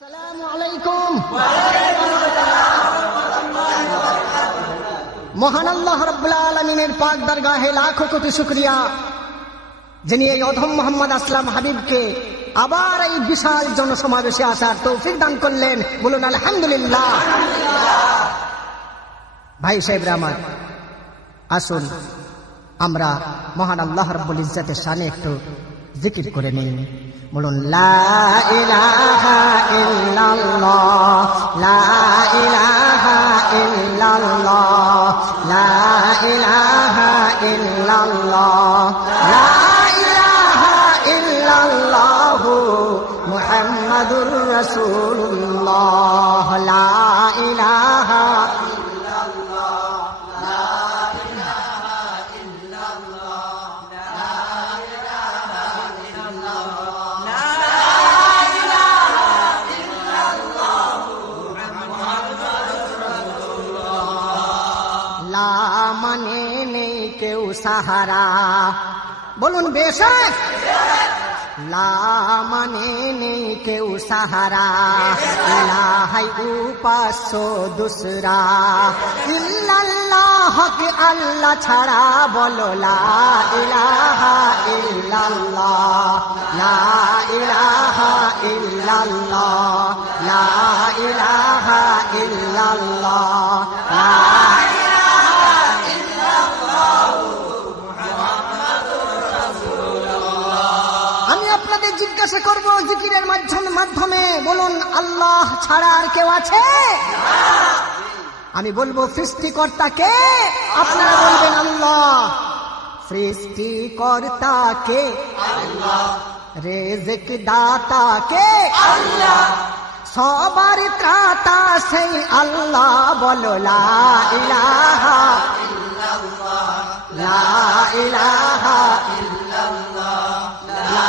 আসসালামু আলাইকুম। মহান আল্লাহ রাব্বুল আলামিনের পাক দরগাহে লাখো কোটি শুকরিয়া, যিনি এই অধম মোহাম্মদ আসলাম হাবিবকে আবার এই বিশাল জনসমাবেশে আসার তৌফিক দান করলেন। বলুন আলহামদুলিল্লাহ। ভাই সাহেবরা আমার, আসুন আমরা মহান আল্লাহ রাব্বুল ইজ্জতের শানে একটু জিকির করে নিই। বলুন লা ইলাহা ইল্লাল্লাহ, লা ইলাহা ইল্লাল্লাহ, লা ইলাহা ইল্লাল্লাহ, লা ইলাহা ইল্লাল্লাহ মুহাম্মাদুর রাসূলুল্লাহ, লা ইলাহা মানে নেই কেউ সাহারা। বলুন বেশক, লা মানে নেই কেউ সাহারা, ইলাহাই উপাস্য দুসরা, ইল্লাল্লাহ কে আল্লাহ ছাড়া। বলো লা ইলাহা ইল্লাল্লাহ, লা ইলাহা ইল্লাল্লাহ, লা ইলাহা ইল্লাল্লাহ, লা জিজ্ঞাসা করব জিকিরের মাধ্যমে, বলুন আল্লাহ ছাড়া আর কেউ আছে? আমি বলবো সৃষ্টিকর্তাকে, আপনারা বলবেন আল্লাহ। সৃষ্টিকর্তাকে আল্লাহ, রিজিক দাতাকে আল্লাহ, সবার ত্রাতা সেই আল্লাহ। বলো লা ইলাহা ইল্লাল্লাহ, লা ইলাহা ইল্লাল্লাহ, লা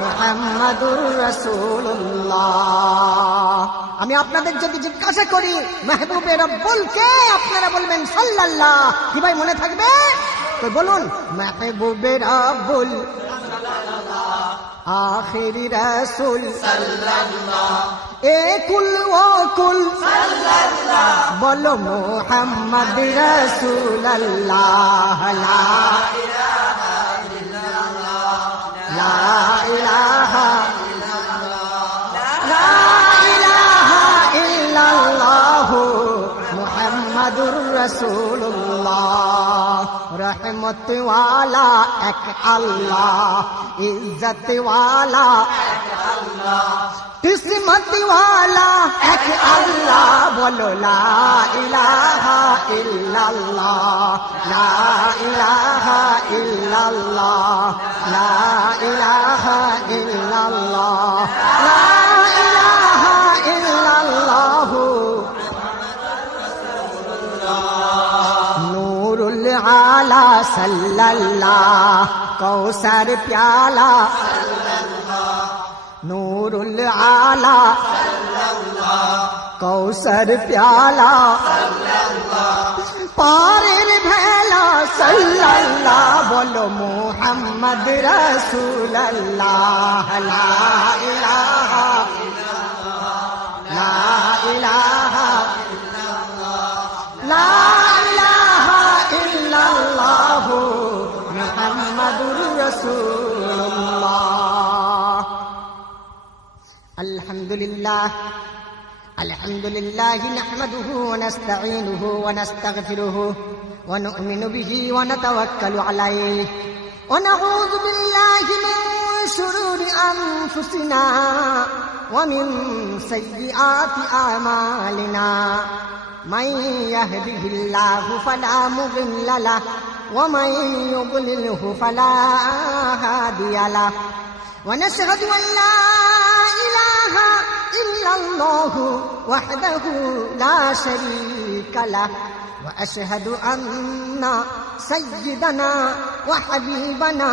মুহাম্মাদুর রাসূলুল্লাহ। আমি আপনাদের যদি জিজ্ঞাসা করি মাহবুবে রব্বুল কে, আপনারা বলবেন সাল্লাল্লাহ। কি ভাই মনে থাকবে? তো বলুন মাহবুবে রব্বুল আখিরি রাসূল সাল্লাল্লাহ, এ কুল ও কুল সাল্লাল্লাহ। বলো মুহাম্মদ রাসূলুল্লাহ, লা ইলাহা ইল্লাল্লাহ, লা ইলাহা ইল্লাল্লাহ, লা ইলাহা ইল্লাল্লাহ মুহাম্মাদুর রাসূলুল্লাহ। রহমত ওয়ালা এক আল্লাহ, ইজ্জত ওয়ালা এক আল্লাহ, কিসমত ওয়ালা এক আল্লাহ। বলো লা ইলাহা ইল্লাল্লাহ, লা ইলাহা ইল্লাল্লাহ, লা ইলাহা ইল্লাল্লাহ, লা ইলাহা ইল্লাল্লাহ। নূরুল আলা সাল্লাল্লাহ, কৌসার প্যালা সাল্লাল্লাহ, নূরুল আলা সাল্লাল্লাহ, কৌসার প্যালা সাল্লাল্লাহ, পারের ভেলা সাল্লাল্লাহ। বলো মুহাম্মদ রাসূলুল্লাহ, লা ইলাহা ইল্লাল্লাহ, লা ইলাহা ইল্লাল্লাহ, লা ইলাহা ইল্লাল্লাহ মুহাম্মাদুর রাসূলুল্লাহ। আলহামদুলিল্লাহ, আলহামদুলিল্লাহ নাহমাদুহু ওয়া নাস্তাঈনুহু ওয়া নাস্তাগফিরুহু ওয়া নু'মিনু বিহি ওয়া নাতাওয়াক্কালু আলাইহি ওয়া নাউযু বিল্লাহি মিন শুরুরি আনফুসিনা ওয়া মিন সাইয়্যাতি আমালিনা। মান ইয়াহদিহিল্লাহু ফালা মুদিল্লা লাহু ওয়া মান ইউদ্লিলহু ফালা হাদিয়া লাহু। ওয়া নাশহাদু আন লা ইলাহা ইল্লাল্লাহু ওয়াহদাহু লা শারীকা লাহু ওয়া আশহাদু আন্না সাইয়্যিদানা ওয়া হাবিবানা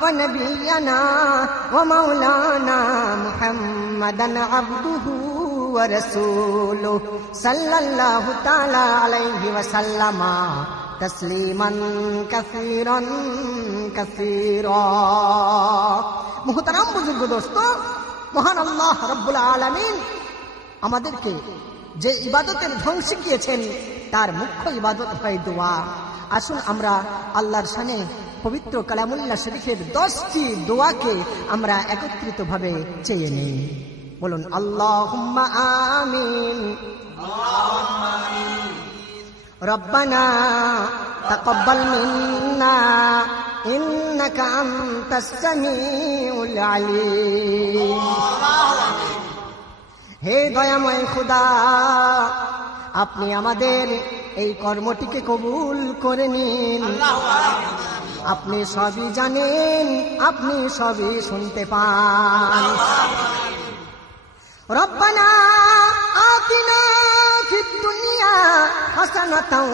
ওয়া নাবিয়্যানা ওয়া মাওলানা মুহাম্মাদান আবদুহু ওয়া রাসূলুহু সাল্লাল্লাহু তাআলা আলাইহি ওয়া সাল্লামা তাসলিমান কাসীরান কাসীরা। মুহতারাম বুজুর্গ দোস্ত, মহান আল্লাহ রাব্বুল আলামিন আমাদেরকে যে ইবাদতের ঢং শিখিয়েছেন তার মুখ্য ইবাদত হয় দোয়া। আসুন আমরা আল্লাহর শানে পবিত্র কালামুল্লাহ শরীফের 10টি দোয়াকে আমরা একত্রিতভাবে চেয়ে নিই। বলুন আল্লাহুম্মা আমিন। রব্বানা তাকাব্বাল মিন্না ইন্নাকা আনতাস সামিউল আলিম। হে দয়াময় খোদা, আপনি আমাদের এই কর্মটিকে কবুল করে নিন। আপনি সবই জানেন, আপনি সবই শুনতে পান। রব্বানা আতিনা ফিদ দুনিয়া হাসানাতাও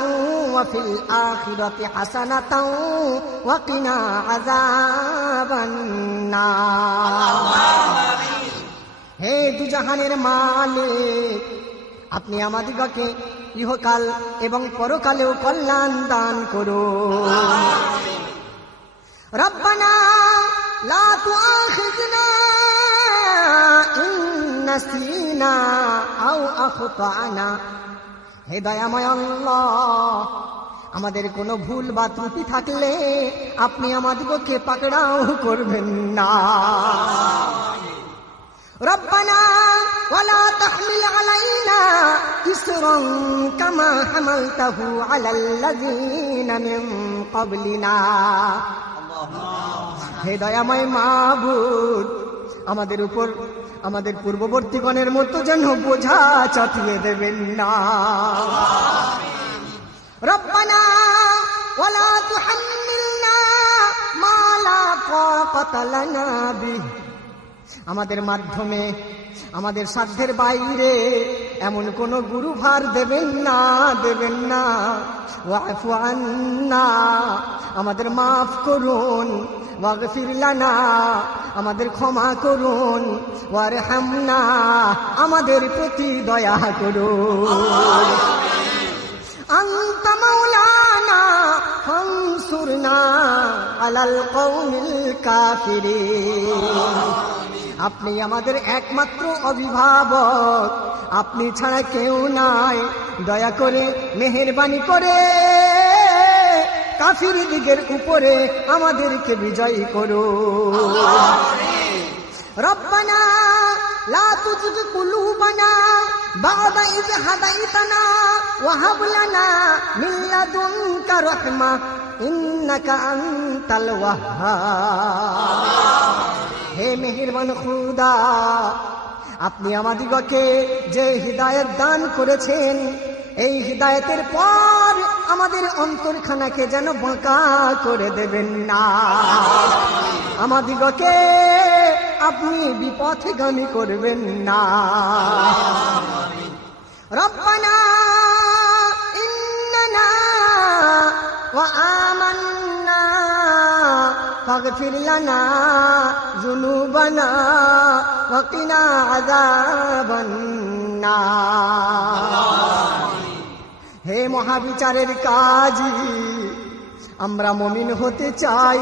ওয়া ফিল আখিরাতি হাসানাতাও ওয়া কিনা আযাবান নার। হে দুজাহানের মালিক, আপনি আমাদিগকে ইহকাল এবং পরকালেও কল্যাণ দান করুন। রব্বানা লা তুআখিযনা ইন নাসিনা আও আখতানা। হে দয়াময় আল্লাহ, আমাদের কোনো ভুল বা ত্রুটি থাকলে আপনি আমাদিগকে পাকড়াও করবেন না। রব্বানা ওয়ালা তাহমিল আলাইনা ইসরান কামা হামালতাহু আলাল্লাযীনা মিন ক্বাবলিনা। হে দয়াময় মাবুদ, আমাদের উপর আমাদের পূর্ববর্তীগণের মতো যেন বোঝা চাপিয়ে দেবেন না। রব্বানা ওয়ালা তুহাম্মিলনা মা লা তাকাতা লানা বিহি। আমাদের মাধ্যমে আমাদের সাধ্যের বাইরে এমন কোন গুরুভার দেবেন না, দেবেন না। ওয়াফু আন্না, আমাদের মাফ করুন। ওয়াগফির লানা, আমাদের ক্ষমা করুন। ওয়ারহামনা, আমাদের প্রতি দয়া করুন। আনতা মাওলানা ফানসুরনা আলাল কওমিল কাফিরিন। আপনি আমাদের একমাত্র অভিভাবক, আপনি ছাড়া কেউ নাই। দয়া করে মেহেরবানি করে কাফির দিগের উপরে আমাদেরকে বিজয়ী করুন। রব্বানা লা তুযিগ কুলুবানা বা'দা ইয হাদাইতানা ওয়া হাব লানা মিন লাদুনকা রাহমা ইন্নাকা আনতাল ওয়াহ্হাব। হে মেহেরবান খুদা, আপনি আমাদিগকে যে হিদায়াত দান করেছেন, এই হিদায়াতের পর আমাদের অন্তরখানাকে যেন বাঁকা করে দেবেন না। আমাদিগকে আপনি বিপথগামী করবেন না। রব্বানা ইন্নানা ওয়া আমান্না ফাগফির লানা যুনুবানা ওয়া কিনা আযাবান নার। হে মহাবিচারের কাজী, আমরা মুমিন হতে চাই,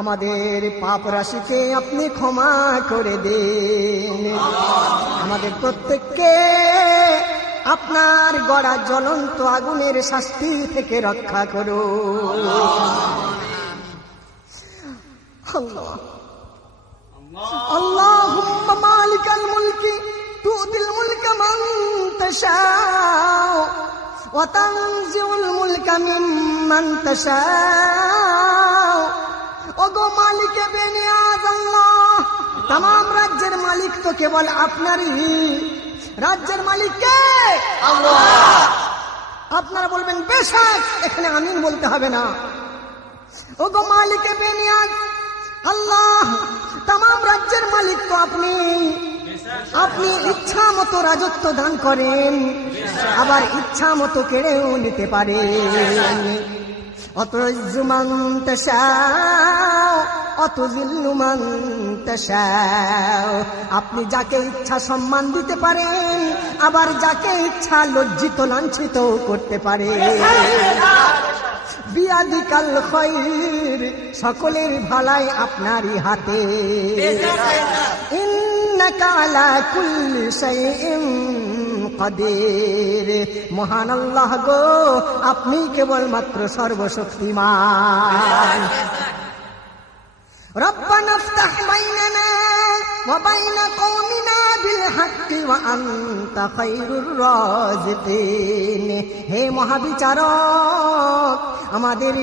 আমাদের পাপ রাশিকে আপনি ক্ষমা করে দেন। আমাদের প্রত্যেককে আপনার গড়া জ্বলন্ত আগুনের শাস্তি থেকে রক্ষা করুন। আল্লাহুম্মা মালিকাল মুলকি তু'তিল মুলকা মান তাশাউ ওয়া তানজিউল মুলকা মিম্মান তাশাউ। ওগো মালিকে বেনিয়াজ আল্লাহ, तमाम রাজ্যের মালিক তো কেবল আপনারই। রাজ্যের মালিক কে? আল্লাহ। আপনারা বলবেন বেশক, এখানে আমিন বলতে হবে না। ওগো মালিকে বেনিয়াজ আল্লাহ, तमाम রাজ্যের মালিক তো আপনি। আপনি ইচ্ছা মতো রাজত্ব দান করেন, আবার ইচ্ছা মতো কেড়েও নিতে পারেন। অতুয্যু মান তাশাউ অতুযিল্লু মান তাশাউ। আপনি যাকে ইচ্ছা সম্মান দিতে পারেন, আবার যাকে ইচ্ছা লজ্জিত লাঞ্ছিত করতে পারেন। বিয়াদিকাল খায়র, সকলের ভালাই আপনারই হাতে। ইন্নাকা আলা কুল্লি শাইইন কাদির, মহান আল্লাহ গো, আপনি কেবলমাত্র সর্বশক্তিমান। রব্বানা ইফতাহ বাইনানা ওয়া বাইনা কওমিনা বিল হাক্কি ওয়া আনতা খায়রুর রাযিকিন, হে মহাবিচারক, আমাদের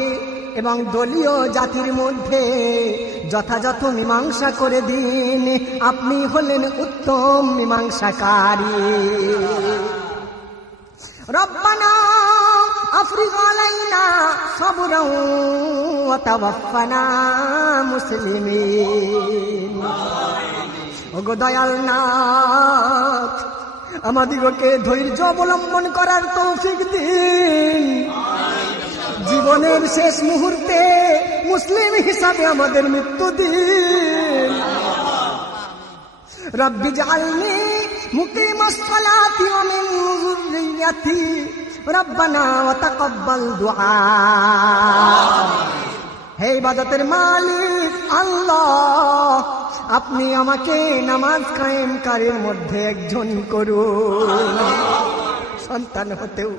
এবং দলীয় জাতির মধ্যে যথাযথ মীমাংসা করে দিন, আপনি হলেন উত্তম মীমাংসাকারী। রব্বানা আফরিগ আলাইনা সাবরান ওয়া তাওয়াফানা মুসলিমিন, ওগো দয়াল নাথ, আমাদিগকে ধৈর্য অবলম্বন করার তৌফিক দিন, জীবনের শেষ মুহূর্তে মুসলিম হিসাবে আমাদের মৃত্যু দিন। রব্বি জাআলনি মুকিমাস সালাতি ওয়া মিন যুররিয়্যাতি রব্বানা ওয়া তাকাব্বাল দুআ। হে ইবাদতের মালিক আল্লাহ, আপনি আমাকে নামাজ কায়েমকারীর মধ্যে একজন করুন। সন্তান হতেও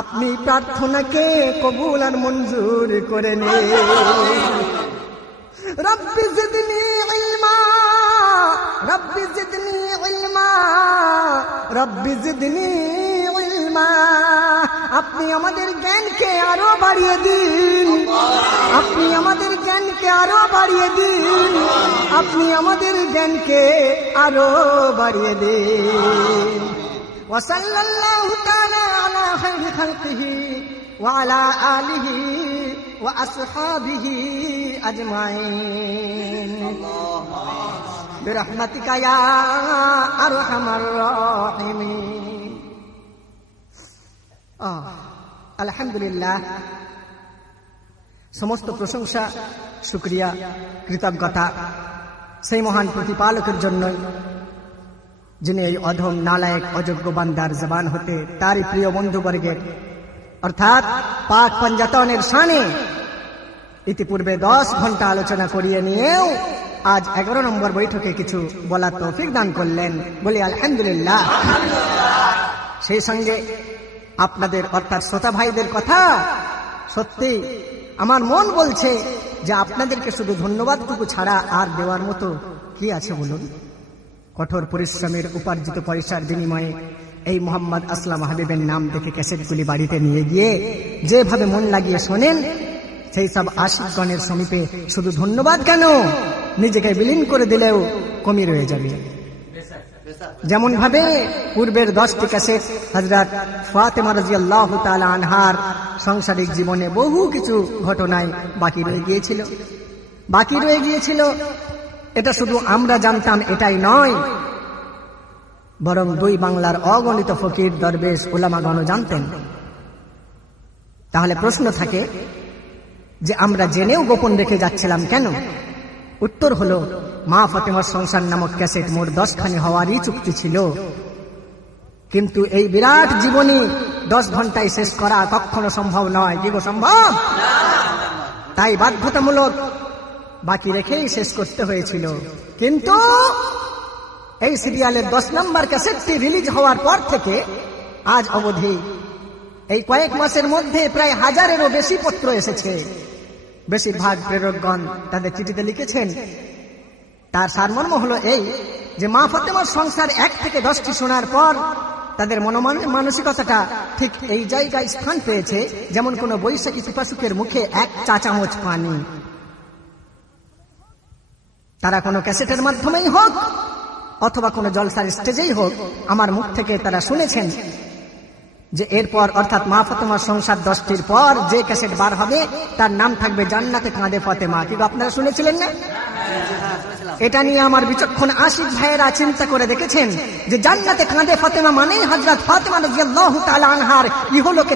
আপনি প্রার্থনাকে কবুল আর মঞ্জুর করে নিন। রব্বি জিদনি ইলমা, রব্বি জিদনি ইলমা, রব্বি জিদনি ইলমা, আপনি আমাদের জ্ঞানকে আরো বাড়িয়ে দিন, আপনি আমাদের জ্ঞানকে আরো বাড়িয়ে দিন, আপনি আমাদের জ্ঞানকে আরো বাড়িয়ে দিন। وصلى الله تعالى على خير خلقه وعلى آله وأصحابه أجمعين برحمتك يا أرحم الراحمين। আলহামদুলিল্লাহ, সমস্ত প্রশংসা, শুকরিয়া, কৃতজ্ঞতা সেই মহান প্রতিপালকের জন্যই, যিনি এই অধম নালায়েক অযোগ্য বান্দার জবান হতে তারই প্রিয় বন্ধুবর্গের অর্থাৎ পাক পঞ্জাতনের শানে ইতিপূর্বে 10 ঘন্টা আলোচনা করিয়ে নিয়েও আজ 11 নম্বর বৈঠকে কিছু বলার তৌফিক দান করলেন, বলি আলহামদুলিল্লাহ। সেই সঙ্গে আপনাদের অর্থাৎ শ্রোতা ভাইদের কথা সত্যি আমার মন বলছে যে আপনাদেরকে শুধু ধন্যবাদটুকু ছাড়া আর দেওয়ার মতো কি আছে বলুন। কঠোর পরিশ্রমের উপার্জিত পয়সার বিনিময়ে এই মোহাম্মদ আসলাম হাবিবের নাম দেখে ক্যাসেটগুলি বাড়িতে নিয়ে গিয়ে যেভাবে মন লাগিয়ে শোনেন, সেই সব আশিকগণের সমীপে শুধু ধন্যবাদ কেন, নিজেকে বিলীন করে দিলেও কমই রয়ে যাবে। যেমন ভাবে পূর্বের 10টি ক্যাসেট হযরত ফাতেমা রাদিয়াল্লাহু তাআলা আনহার সাংসারিক জীবনে বহু কিছু ঘটনায় বাকি রয়ে গিয়েছিল। এটা শুধু আমরা জানতাম এটাই নয়, বরং 2 বাংলার অগণিত ফকির, দরবেশ, উলামাগণ জানতেন। তাহলে প্রশ্ন থাকে যে আমরা জেনেও গোপন রেখে যাচ্ছিলাম কেন? উত্তর হলো, মা ফাতেমার সংসার নামক ক্যাসেট মোট 10 খানি হওয়ারই চুক্তি ছিল, কিন্তু এই বিরাট জীবনী 10 ঘন্টায় শেষ করা কখনো সম্ভব নয়। কি গো, সম্ভব? তাই বাধ্যতামূলক বাকি রেখেই শেষ করতে হয়েছিল। কিন্তু এই সিরিয়ালের 10 নম্বর ক্যাসেটটি রিলিজ হওয়ার পর থেকে আজ অবধি এই কয়েক মাসের মধ্যে প্রায় 1000-এরও বেশি পত্র এসেছে। বেশিরভাগ প্রেরকগণ তাদের চিঠিতে লিখেছেন, তার সারমর্ম হলো এই যে মা ফাতেমার সংসার 1 থেকে 10টি শোনার পর তাদের মানসিকতাটা ঠিক এই জায়গায় স্থান পেয়েছে যেমন কোনো বৈশাখী পিপাসুকের মুখে 1 চা চামচ পানি। তারা কোনো ক্যাসেটের মাধ্যমেই হোক অথবা কোনো জলসার স্টেজেই হোক, আমার মুখ থেকে তারা শুনেছেন যে এরপর অর্থাৎ মা ফাতেমার সংসার 10টির পর যে ক্যাসেট বার হবে তার নাম থাকবে জান্নাতে কাঁদে ফাতেমা। কিন্তু আপনারা শুনেছিলেন না? এটা নিয়ে আমার বিচক্ষণ আশিক ভাইয়েরা চিন্তা করে দেখেছেন যে জান্নাতে কাঁদে ফাতেমা মানে হযরত ফাতেমা রাদিয়াল্লাহু তাআলা আনহার ইহলোকে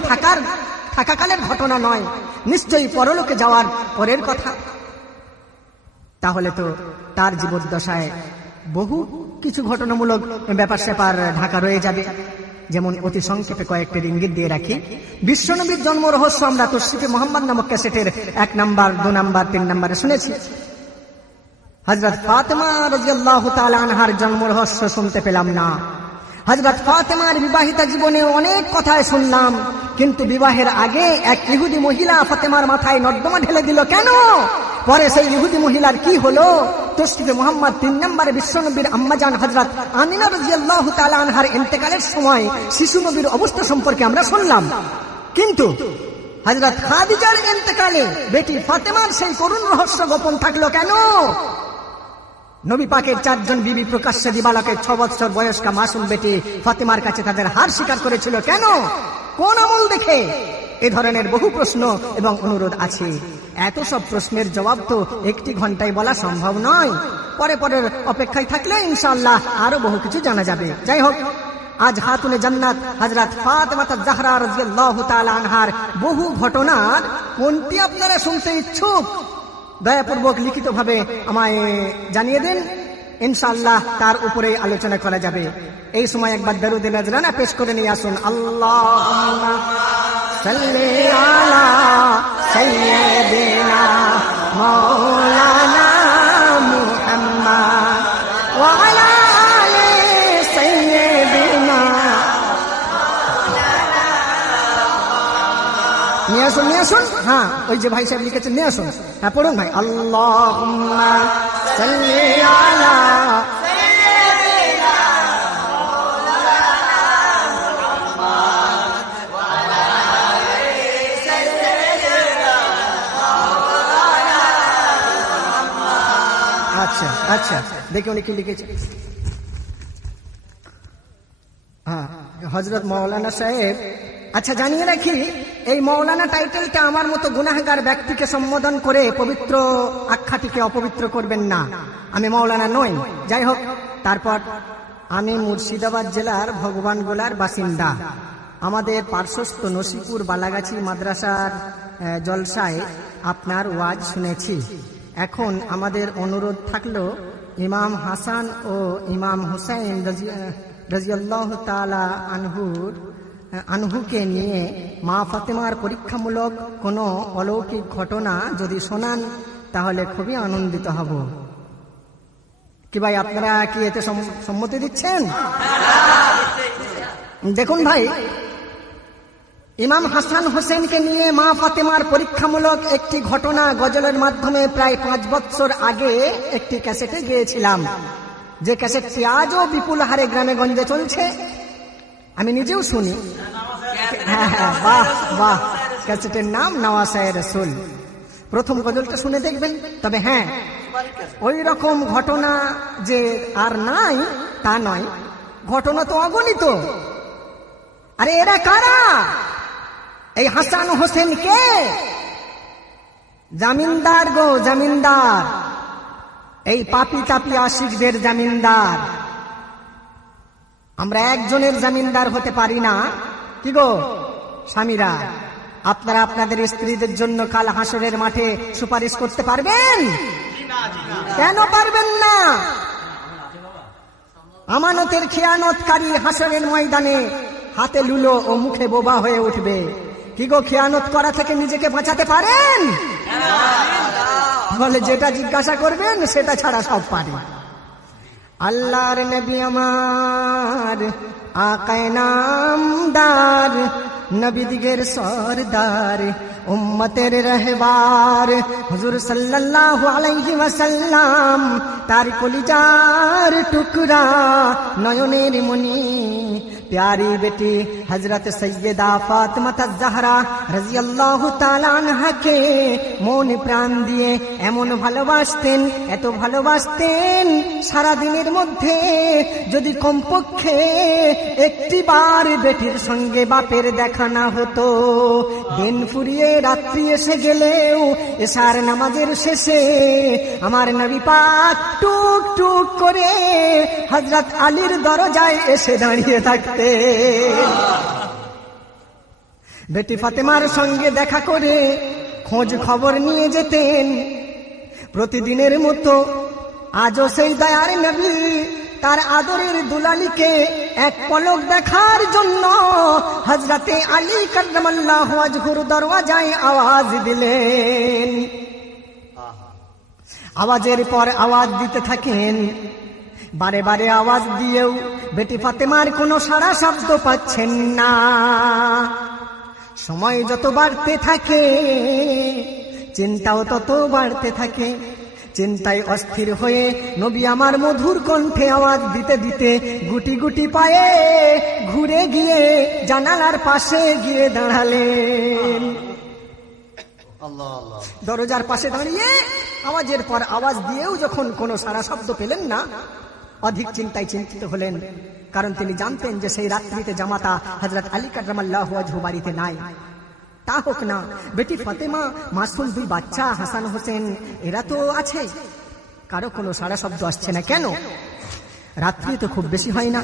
থাকাকালের ঘটনা নয়, নিশ্চয়ই পরলোকে যাওয়ার পরের কথা। তাহলে তো তার জীবদ্দশায় বহু কিছু ঘটনামূলক ব্যাপার স্যাপার ঢাকা রয়ে যাবে। যেমন অতি সংক্ষেপে কয়েকটি ইঙ্গিত দিয়ে রাখি। বিশ্বনবীর জন্ম রহস্য আমরা তশরিফে মুহাম্মদ নামক ক্যাসেটের 1 নাম্বার, 2 নাম্বার, 3 নাম্বারে শুনেছি। হযরত ফাতেমা রাদিয়াল্লাহু তাআলা আনহার জন্ম রহস্য শুনতে পেলাম না। হযরত ফাতেমার বিবাহিত জীবনে অনেক কথাই শুনলাম, কিন্তু বিবাহের আগে এক ইহুদি মহিলা ফাতেমার মাথায় নর্দমা ঢেলে দিল কেন? পরে সেই ইহুদি মহিলার কি হলো? তশরিফে মুহাম্মদ 3 নম্বরে বিশ্বনবীর আম্মাজান হযরত আমিনা রাদিয়াল্লাহু তাআলা আনহার ইন্তেকালের সময় শিশু নবীর অবস্থা সম্পর্কে আমরা শুনলাম। কিন্তু হযরত খাদিজার ইন্তেকালে বেটি ফাতেমার সেই করুণ রহস্য গোপন থাকলো কেন? নবী পাকের 4 জন বিবি প্রকাশ্যে দিবালকের 6 বছর বয়স্কা মাসুম বেটি ফাতেমার কাছে তাদের হার স্বীকার করেছিল কেন? কোন আমল দেখে? এ ধরনের বহু প্রশ্ন এবং অনুরোধ আছে। এত সব প্রশ্নের জবাব তো 1 ঘন্টায় বলা সম্ভব নয়। পরের অপেক্ষায় থাকলে ইনশাআল্লাহ আরো বহু কিছু জানা যাবে। যাই হোক, আজ খাতুনে জান্নাত হযরত ফাতেমা জাহরা রাদিয়াল্লাহু তাআলা আনহার বহু ঘটনার কোনটি আপনারা শুনতে ইচ্ছুক? দয়াপূর্বক লিখিতভাবে আমায় জানিয়ে দিন, ইনশাআল্লাহ তার উপরে আলোচনা করা যাবে। এই সময় একবার দরুদ নজরানা পেশ করে নিয়ে আসুন। আল্লাহুম্মা সাল্লি আলা সাইয়্যিদিনা মাওলানা মুহাম্মদ ওয়া আলা আলি সাইয়্যিদিনা। নিয়ে আসুন। হ্যাঁ, ওই যে ভাই সাহেব লিখেছেন, নিয়ে আসুন। হ্যাঁ, পড়ুন ভাই। আল্লাহুম্মা সাল্লি আলা সাইয়্যিদিনা মাওলানা মুহাম্মদ ওয়া আলা আলি সাইয়্যিদিনা মাওলানা মুহাম্মদ। আচ্ছা, দেখি উনি কি লিখেছেন। হ্যাঁ, হযরত মাওলানা সাহেব। আচ্ছা, জানিয়ে রাখি, এই মাওলানা টাইটেলটা আমার মতো গুনাহগার ব্যক্তিকে সম্বোধন করে পবিত্র আখ্যাটিকে অপবিত্র করবেন না। আমি মাওলানা নই। যাই হোক, তারপর আমি মুর্শিদাবাদ জেলার ভগবানগোলার বাসিন্দা। আমাদের পার্শ্বস্থ নসিপুর বালাগাছি মাদ্রাসার জলসায় আপনার ওয়াজ শুনেছি। এখন আমাদের অনুরোধ থাকলো, ইমাম হাসান ও ইমাম হুসাইন রাদিয়াল্লাহু তাআলা আনহুকে নিয়ে মা ফাতেমার পরীক্ষামূলক কোনো অলৌকিক ঘটনা যদি শোনান তাহলে খুবই আনন্দিত হব। কি ভাই, আপনারা কি এতে সম্মতি দিচ্ছেন? দেখুন ভাই, ইমাম হাসান হোসেনকে নিয়ে মা ফাতেমার পরীক্ষামূলক একটি ঘটনা গজলের মাধ্যমে প্রায় 5 বছর আগে একটি ক্যাসেটে গিয়েছিলাম, যে ক্যাসেটটি আজও বিপুল হারে গ্রামে গঞ্জে চলছে। আমি নিজেও শুনি। বাহ, ক্যাসেটের নাম নওয়াসায়ে রাসূল। প্রথম গজলটা শুনে দেখবেন। তবে হ্যাঁ, ওই রকম ঘটনা যে আর নাই তা নয়, ঘটনা তো অগণিত। আরে এরা কারা? এই হাসান হোসেন কে? জামিনদার গো, জামিনদার। এই পাপি তাপি আশিকদের জামিনদার। আমরা একজনের জামিনদার হতে পারি না। কি গো স্বামীরা, আপনারা আপনাদের স্ত্রীদের জন্য কাল হাসরের মাঠে সুপারিশ করতে পারবেন? কেন পারবেন না? আমানতের খেয়ানতকারী হাসরের ময়দানে হাতে লুলো ও মুখে বোবা হয়ে উঠবে। কি গো, খেয়ানত করা থেকে নিজেকে বাঁচাতে পারেন? বলে যেটা জিজ্ঞাসা করবেন সেটা ছাড়া সব পারি। আল্লাহর নবী আমার আকায়ে নামদার, নবী দিগের সরদার, উম্মতের রহবার হুজুর সাল্লাল্লাহু আলাইহি ওয়াসাল্লাম, তার কলিজার টুকরা নয়নের মনি प्यारी बेटी हजरत सैयदा फातिमा জাহরা রাদিয়াল্লাহু তাআলা আনহাকে মন প্রাণ দিয়ে এমন ভালোবাসতেন, এত ভালোবাসতেন, সারা দিনের মধ্যে যদি কমপক্ষে একটি বার বেটির সঙ্গে বাপের দেখা না হতো, দিন ফুরিয়ে রাত্রি এসে গেলেও এশার নামাজের শেষে আমার নবী পাক টুক টুক করে হযরত আলীর দরজায় এসে দাঁড়িয়ে থাকতেন। বেটি ফাতেমার সঙ্গে দেখা করে খোঁজ খবর নিয়ে যেতেন। প্রতিদিনের মতো আজও সেই দয়ার নবী তার আদরের দুলালিকে এক পলক দেখার জন্য হযরতে আলী কাররামাল্লাহু ওয়াজহুর দরওয়াজায় আওয়াজ দিলেন। আওয়াজের পর আওয়াজ দিতে থাকেন। বারে বারে আওয়াজ দিয়েও বেটি ফাতেমার কোনো সাড়া শব্দ পাচ্ছেন না। সময় যত বাড়তে থাকে চিন্তাও তত বাড়তে থাকে। চিন্তায় অস্থির হয়ে নবী আমার মধুর কণ্ঠে আওয়াজ দিতে দিতে গুটি গুটি পায়ে ঘুরে গিয়ে জানালার পাশে গিয়ে দাঁড়ালেন। দরজার পাশে দাঁড়িয়ে আওয়াজের পর আওয়াজ দিয়েও যখন কোনো সারা শব্দ পেলেন না, অধিক চিন্তায় চিন্তিত হলেন। কারণ তিনি জানতেন যে সেই রাত্রিতে জামাতা হযরত আলী কাররামাল্লাহু ওয়াজহু বাড়িতে নাই। তা হোক না, বেটি ফাতেমা, মাসুম দুই বাচ্চা হাসান হোসেন এরা তো আছে, কারো কোনো সারা শব্দ আসছে না কেন? রাত্রি তো খুব বেশি হয় না,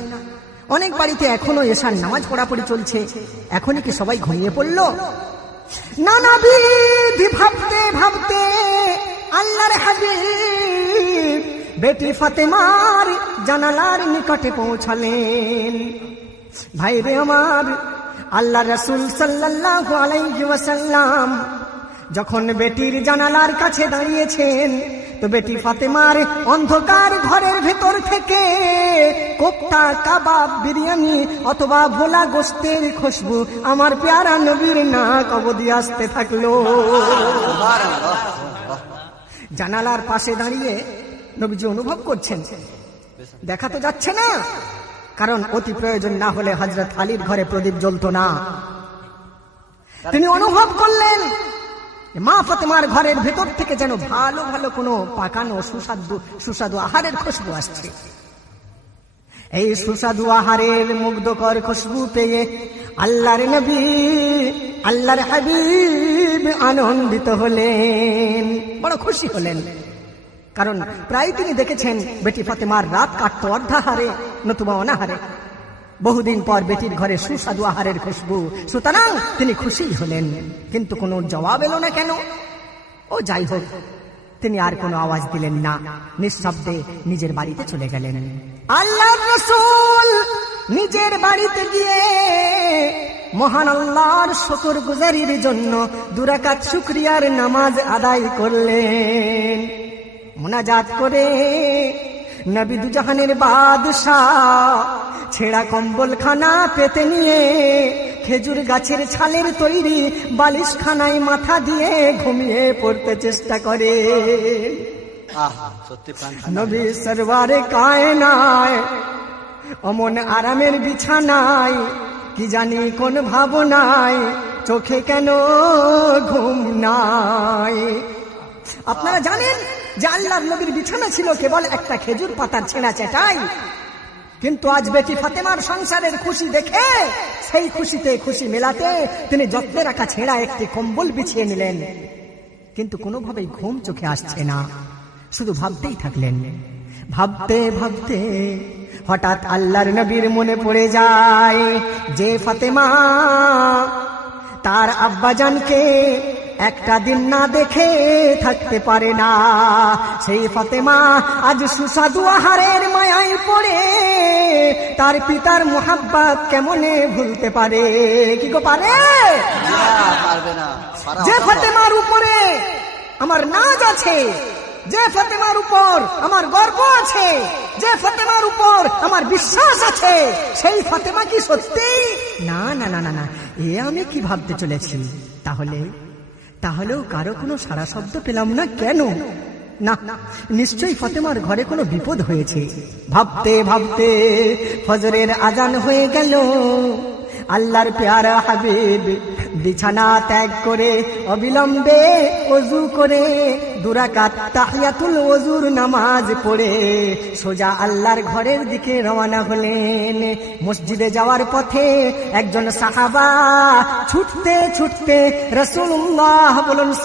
অনেক বাড়িতে এখনো এশার নামাজ পড়াপড়ি চলছে, এখনই কি সবাই ঘুমিয়ে পড়ল? নানাবিধ ভাবতে ভাবতে আল্লাহর হাবিব বেটি ফাতেমার জানালার নিকটে পৌঁছালেন। ভাইরে আমার, আল্লাহ রাসূল সাল্লাল্লাহু আলাইহি ওয়াসাল্লাম যখন বেটির জানালার কাছে দাঁড়িয়েছেন, তো বেটি ফাতেমার অন্ধকার ঘরের ভেতর থেকে কোপ্তা, কাবাব, বিরিয়ানি অথবা ভোলা গোশতের খুশবু আমার প্যারা নবীর নাক অবধি আসতে থাকলো। জানালার পাশে দাঁড়িয়ে নবীজি অনুভব করছেন, দেখা তো যাচ্ছে না, কারণ অতি প্রয়োজন না হলে হযরত আলীর ঘরে প্রদীপ জ্বলত না। তিনি অনুভব করলেন মা ফাতেমার ঘরের ভেতর থেকে যেন ভালো ভালো কোনো পাকানো সুস্বাদু আহারের খুশবু আসছে। এই সুস্বাদু আহারের মুগ্ধকর খুশবু পেয়ে আল্লাহর নবী, আল্লাহর হাবিব আনন্দিত হলেন, বড় খুশি হলেন। কারণ প্রায় তিনি দেখেছেন বেটি ফাতেমার রাত কাটতো অর্ধাহারে নতুবা অনাহারে। বহুদিন পর বেটির ঘরে সুস্বাদু আহারের খুশবু, সুতরাং তিনি খুশি হলেন। কিন্তু কোনো জবাব এলো না কেন? ও যাই হোক, তিনি আর কোনো আওয়াজ দিলেন না, নিঃশব্দে নিজের বাড়িতে চলে গেলেন। আল্লাহর রাসূল নিজের বাড়িতে গিয়ে মহান আল্লাহর শুকরগুজারির জন্য 2 রাকাত শুকরিয়ার নামাজ আদায় করলেন। মুনাজাত করে নবী দুজাহানের বাদশাহ ছেঁড়া কম্বলখানা পেতে নিয়ে খেজুর গাছের ছালের তৈরি বালিশখানায় মাথা দিয়ে ঘুমিয়ে পড়তে চেষ্টা করে। নবী সরওয়ারে কায়নাত অমন আরামের বিছানায়, কি জানি কোন ভাবনায়, চোখে কেন ঘুম নাই। আপনারা জানেন যে আল্লাহর নবীর বিছানা ছিল কেবল একটা খেজুর পাতার ছেঁড়া চেটাই, কিন্তু আজ বেটি ফাতেমার সংসারের খুশি দেখে সেই খুশিতে খুশি মেলাতে তিনি যত্নে রাখা ছেঁড়া একটি কম্বল বিছিয়ে নিলেন। কিন্তু কোনোভাবেই ঘুম চোখে আসছে না, শুধু ভাবতেই থাকলেন। ভাবতে ভাবতে হঠাৎ আল্লাহর নবীর মনে পড়ে যায় যে ফাতেমা তার আব্বাজানকে একটা দিন না দেখে থাকতে পারে না, সেই ফাতেমা আজ সুস্বাদু আহারের মায়ায় পড়ে তার পিতার মুহাব্বত কেমনে ভুলতে পারে? কি গো পারে? যে ফাতেমার উপরে আমার নাজ আছে, যে ফাতেমার উপর আমার গর্ব আছে, যে ফাতেমার উপর আমার বিশ্বাস আছে, সেই ফাতেমা কি সত্যি? না না না না না, এ আমি কি ভাবতে চলেছি? তাহলেও কারো কোনো সারা শব্দ পেলাম না কেন? না, নিশ্চয়ই ফাতেমার ঘরে কোনো বিপদ হয়েছে। ভাবতে ভাবতে ফজরের আজান হয়ে গেল। আল্লাহর প্যারা হাবিব বিছানা ত্যাগ করে অবিলম্বে ওযু করে 2 রাকাত তাহিয়াতুল ওযুর নামাজ পড়ে সোজা আল্লাহর ঘরের দিকে রওনা হলেন। মসজিদে যাওয়ার পথে একজন সাহাবা ছুটতে ছুটতে রাসূলুল্লাহ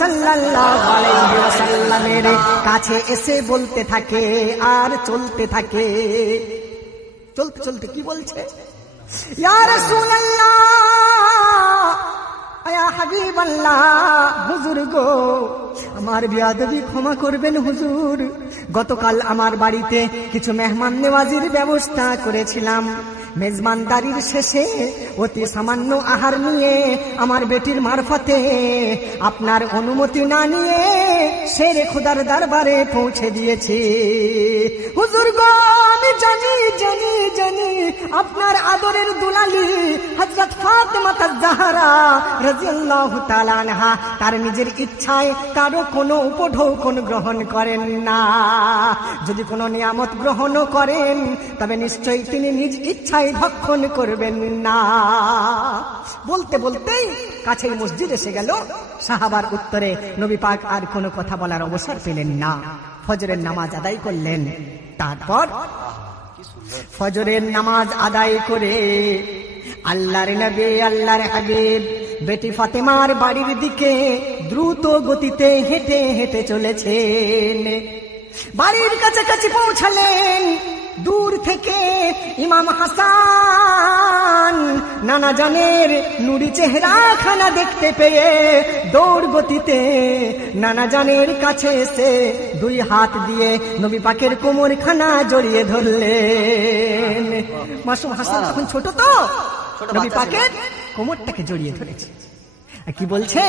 সাল্লাল্লাহু আলাইহি ওয়াসাল্লামের কাছে এসে বলতে থাকে আর চলতে থাকে। চলতে চলতে কি বলছে? ইয়া রাসূলুল্লাহ, আয়া হাবিবাল্লাহ, হুজুর গো, আমার বেয়াদবি ক্ষমা করবেন হুজুর। গতকাল আমার বাড়িতে কিছু মেহমান নেওয়াজির ব্যবস্থা করেছিলাম। মেজবানদারির শেষে অতি সামান্য আহার নিয়ে আমার বেটির মারফতে আপনার অনুমতি না নিয়ে শেরে খোদার দরবারে পৌঁছে দিয়েছি। হুজুর গো, আমি জানি জানি জানি আপনার আদরের দুলালি হযরত ফাতেমা তাজ-জাহরা রাদিয়াল্লাহু তাআলা আনহা তার নিজের ইচ্ছায় কারো কোনো উপঢৌকন গ্রহণ করেন না। যদি কোনো নিয়ামত গ্রহণও করেন তবে নিশ্চয়ই তিনি নিজ ইচ্ছায় ভক্ষণ করবেন না। বলতে বলতেই কাছেই মসজিদ এসে গেল। সাহাবার উত্তরে নবী পাক আর কোনো কথা বলার অবসর পেলেন না। ফজরের নামাজ আদায় করলেন। তারপর ফজরের নামাজ আদায় করে আল্লাহর নবী, আল্লাহর হাবিব বেটি ফাতেমার বাড়ির দিকে দ্রুত গতিতে হেঁটে হেঁটে চলেছেন। বাড়ির কাছাকাছি পৌঁছালেন। দূর থেকে ইমাম হাসান নানা জানের নুরি চেহারা খানা দেখতে পেয়ে দৌড় গতিতে নানা জানের কাছে এসে দুই হাত দিয়ে নবী পাকের কোমর খানা জড়িয়ে ধরলেন। মাসুম হাসান তখন ছোট, তো নবী পাকের কোমরটাকে জড়িয়ে ধরেছে। কি বলছে?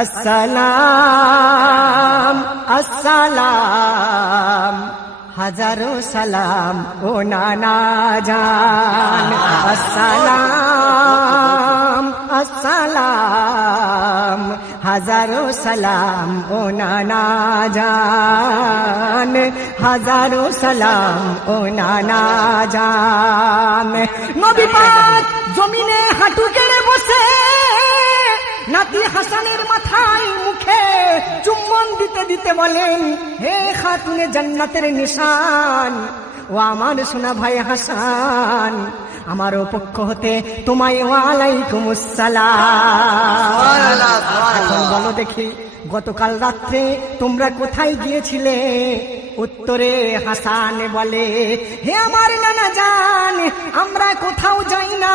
আসসালাম আসসালাম, হাজারো সালাম ও নানা জান। আসসালাম আসসালাম, হাজারো সালাম ও নানা জান। হাজারো সালাম ও নানা জান। নবী পাক জমিনে হাঁটু গেড়ে বসে নাতি হাসানের মাথায় মুখে চুম্বন দিতে দিতে বলেন, হে খাতুনে জান্নাতের নিশান, ও আমার সোনা ভাই হাসান, আমার পক্ষ হতে তোমায় ওয়ালাইকুমুস সালাম। এখন বলো দেখি, গতকাল রাত্রে তোমরা কোথায় গিয়েছিলে? উত্তরে হাসান বলে, হে আমার নানা জান, আমরা কোথাও যাই না,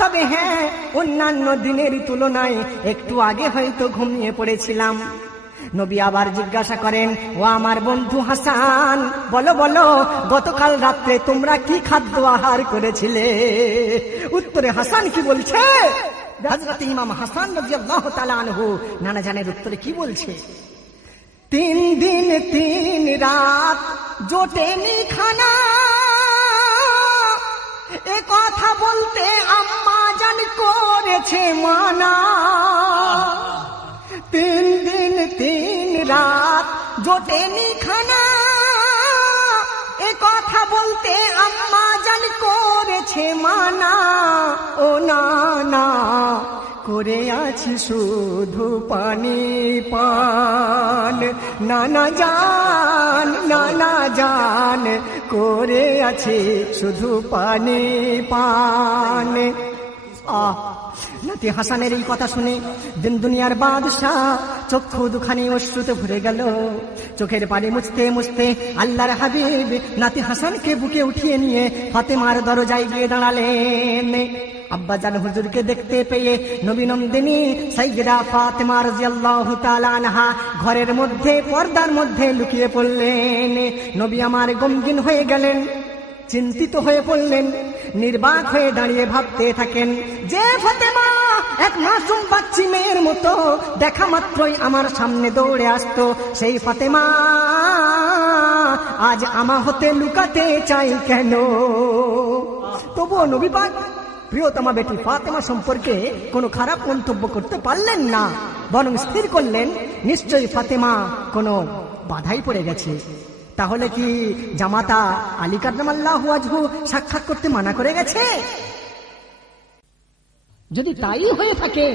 তবে হ্যাঁ অন্যান্য দিনের তুলনায় একটু আগে হয়তো ঘুমিয়ে পড়েছিলাম। নবী আবার জিজ্ঞাসা করেন, ও আমার বন্ধু হাসান, বলো বলো গতকাল রাত্রে তোমরা কি খাদ্য আহার করেছিলে? উত্তরে হাসান কি বলছে? হযরত ইমাম হাসান রাদিয়াল্লাহু তাআলা আনহু নানা জানের উত্তরে কি বলছে? 3 দিন 3 রাত জোটেনি খানা, এ কথা বলতে আম্মা জান করেছে মানা। 3 দিন 3 রাত জোটেনি খানা, এ কথা বলতে আম্মা জান করেছে মানা। ও নানা, করে আছি শুধু পানি পান, নানা জান নানা জান, করে আছি শুধু পানি পান। নাতি হাসানের এই কথা শুনে দিন দুনিয়ার বাদশাহ চক্ষু দুখানি অশ্রুতে ভরে গেল। চোখের পানি মুছতে মুছতে আল্লাহর হাবিব নাতি হাসানকে বুকে উঠিয়ে নিয়ে ফাতেমার দরজায় গিয়ে দাঁড়ালেন। আব্বাজান হুজুরকে দেখতে পেয়ে নবী নন্দিনী সাইয়্যিদা ফাতেমা রাদিয়াল্লাহু তাআলা আনহা ঘরের মধ্যে পর্দার মধ্যে লুকিয়ে পড়লেন। নবী আমার গমগিন হয়ে গেলেন, চিন্তিত হয়ে পড়লেন, নির্বাক হয়ে দাঁড়িয়ে ভাবতে থাকেন যে ফাতেমা এক মাসুম বাচ্চি মেয়ের মতো দেখা মাত্রই আমার সামনে দৌড়ে আসতো, সেই ফাতেমা আজ আমা হতে লুকাতে চাই কেন? তবুও নবী পাক প্রিয়তমা বেটি ফাতেমা সম্পর্কে কোনো খারাপ মন্তব্য করতে পারলেন না, বরং স্থির করলেন নিশ্চয়ই ফাতেমা কোনো বাধাই পড়ে গেছে। তাহলে কি জামাতা আলী কাররামাল্লাহু ওয়াজহু সাক্ষাৎ করতে মানা করে গেছে? যদি তাই হয়ে থাকে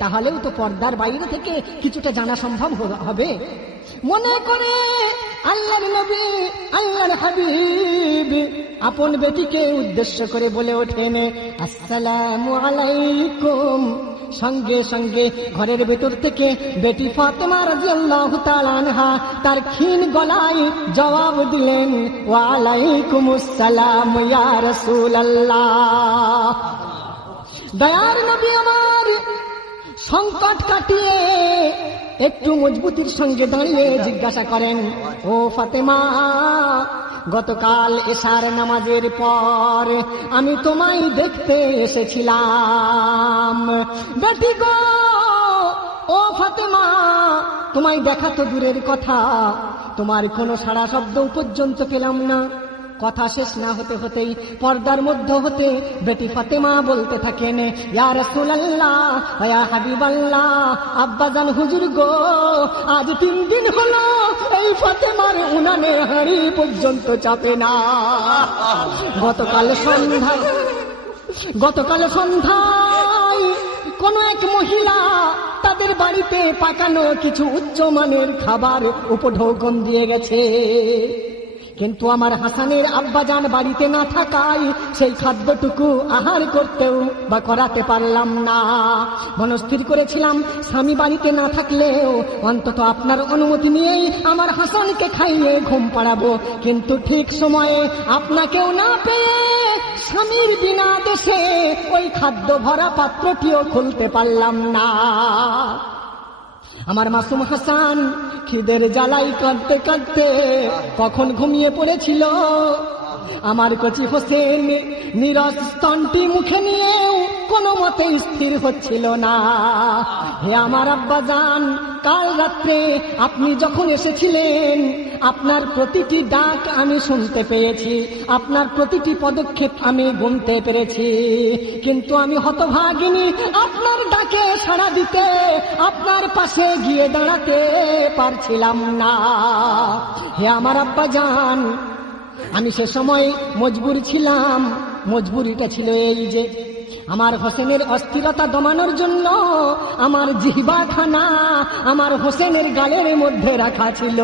তাহলেও তো পর্দার বাইরে থেকে কিছুটা জানা সম্ভব হবে। মনে করে আল্লাহর নবী, আল্লাহর হাবিব আপন বেটিকে উদ্দেশ্য করে বলে ওঠেন, আসসালামু আলাইকুম। সঙ্গে সঙ্গে ঘরের ভেতর থেকে বেটি ফাতেমা রাদিয়াল্লাহু তাআলা আনহা তার ক্ষীণ গলায় জবাব দিলেন, ওয়া আলাইকুমুস সালাম ইয়া রাসূলুল্লাহ। দয়ার নবী আমার সংকট কাটিয়ে একটু মজবুতির সঙ্গে দাঁড়িয়ে জিজ্ঞাসা করেন, ও ফাতেমা, গতকাল এশার নামাজের পর আমি তোমায় দেখতে এসেছিলাম। বেটি গো, ও ফাতেমা, তোমায় দেখা তো দূরের কথা, তোমার কোনো সাড়া শব্দ পর্যন্ত পেলাম না। কথা শেষ না হতে হতেই পর্দার মধ্য হতে বেটি ফাতেমা বলতে থাকেন, ইয়া রাসূলুল্লাহ, ইয়া হাবিবাল্লাহ, আব্বাজান হুজুর গো, আজ 3 দিন হলো এই ফাতেমার উনানে হাঁড়ি পর্যন্ত চাপে না। গতকাল সন্ধ্যায় কোন এক মহিলা তাদের বাড়িতে পাকানো কিছু উচ্চমানের খাবার উপঢৌকন দিয়ে গেছে, কিন্তু আমার হাসানের আব্বাজান বাড়িতে না থাকায় সেই খাদ্যটুকু আহার করতেও বা করাতে পারলাম না। মনস্থির করেছিলাম স্বামী বাড়িতে না থাকলেও অন্তত আপনার অনুমতি নিয়েই আমার হাসানকে খাইয়ে ঘুম পাড়াবো, কিন্তু ঠিক সময়ে আপনাকেও না পেয়ে স্বামীর বিনা দেশে ওই খাদ্য ভরা পাত্রটিও খুলতে পারলাম না। আমার মাসুম হাসান খিদের জ্বালাই কাঁদতে কাঁদতে কখন ঘুমিয়ে পড়েছিল। আমার কচি হোসেন নীরস স্তনটি মুখে নিয়েও কোনো মতে স্থির হচ্ছিল না। হে আমার আব্বাজান, কাল রাত্রে আপনি যখন এসেছিলেন আপনার প্রতিটি ডাক আমি শুনতে পেয়েছি, আপনার প্রতিটি পদক্ষেপ আমি গুনতে পেরেছি, কিন্তু আমি হতভাগিনী আপনার ডাকে সাড়া দিতে, আপনার পাশে গিয়ে দাঁড়াতে পারছিলাম না। হে আমার আব্বাজান, আমি সে সময় মজবুর ছিলাম। মজবুরিটা ছিল এই যে আমার হোসেনের অস্থিরতা দমানোর জন্য আমার জিহ্বাখানা আমার হোসেনের গালের মধ্যে রাখা ছিল।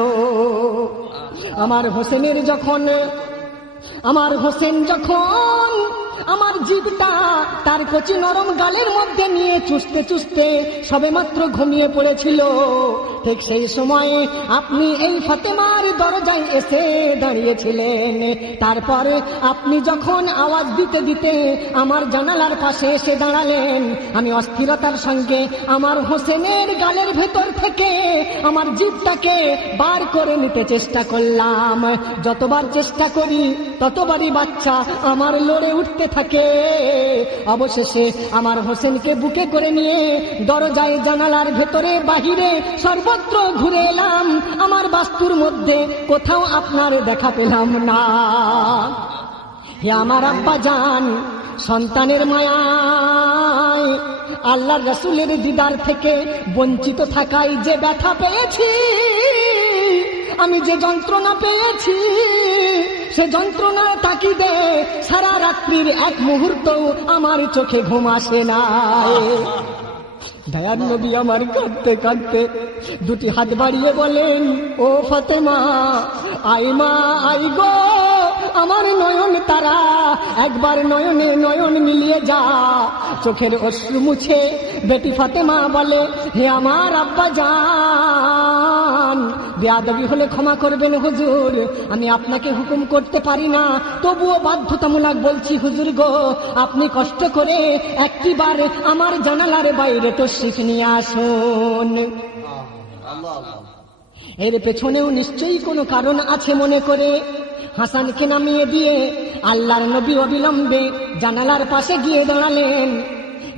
আমার হোসেন যখন আমার জিভটা তার কচি নরম গালের মধ্যে নিয়ে চুষতে চুষতে সবেমাত্র ঘুমিয়ে পড়েছিল, ঠিক সেই সময়ে আপনি এই ফাতেমার দরজায় এসে দাঁড়িয়েছিলেন। তারপর আপনি যখন আওয়াজ দিতে দিতে আমার জানালার পাশে এসে দাঁড়ালেন, আমি অস্থিরতার সঙ্গে আমার হোসেনের গালের ভেতর থেকে আমার জিভটাকে বার করে নিতে চেষ্টা করলাম। যতবার চেষ্টা করি ততবারই বাচ্চা আমার লড়ে উঠতে থাকে। অবশেষে আমার হোসেনকে বুকে করে নিয়ে দরজায় জানালার ভেতরে বাহিরে সর্বত্র ঘুরে এলাম, আমার বাস্তুর মধ্যে কোথাও আপনার দেখা পেলাম না। হে আমার আব্বাজান, সন্তানের মায়ায় আল্লাহর রাসূলের দিদার থেকে বঞ্চিত থাকায় যে ব্যথা পেয়েছি, আমি যে যন্ত্রণা পেয়েছি, সে যন্ত্রণার তাকিদে সারা রাত্রির এক মুহূর্ত আমার চোখে ঘুম আসে না। দয়ার নবী আমার কাঁদতে কাঁদতে দুটি হাত বাড়িয়ে বলেন, ও ফাতেমা, আই মা, আই গো, আমার নয়ন তারা, একবার নয়নে নয়ন মিলিয়ে যা। চোখের অশ্রু মুছে বেটি ফাতেমা বলে, হে আমার আব্বাজান, বেয়াদবি হলে ক্ষমা করবেন হুজুর, আমি আপনাকে হুকুম করতে পারি না, তবুও বাধ্যতামূলক বলছি হুজুর গো, আপনি কষ্ট করে একটিবার আমার জানালার বাইরে তশরিফ নিয়ে আসুন। এর পেছনেও নিশ্চয়ই কোনো কারণ আছে মনে করে হাসানকে নামিয়ে দিয়ে আল্লাহর নবী অবিলম্বে জানালার পাশে গিয়ে দাঁড়ালেন।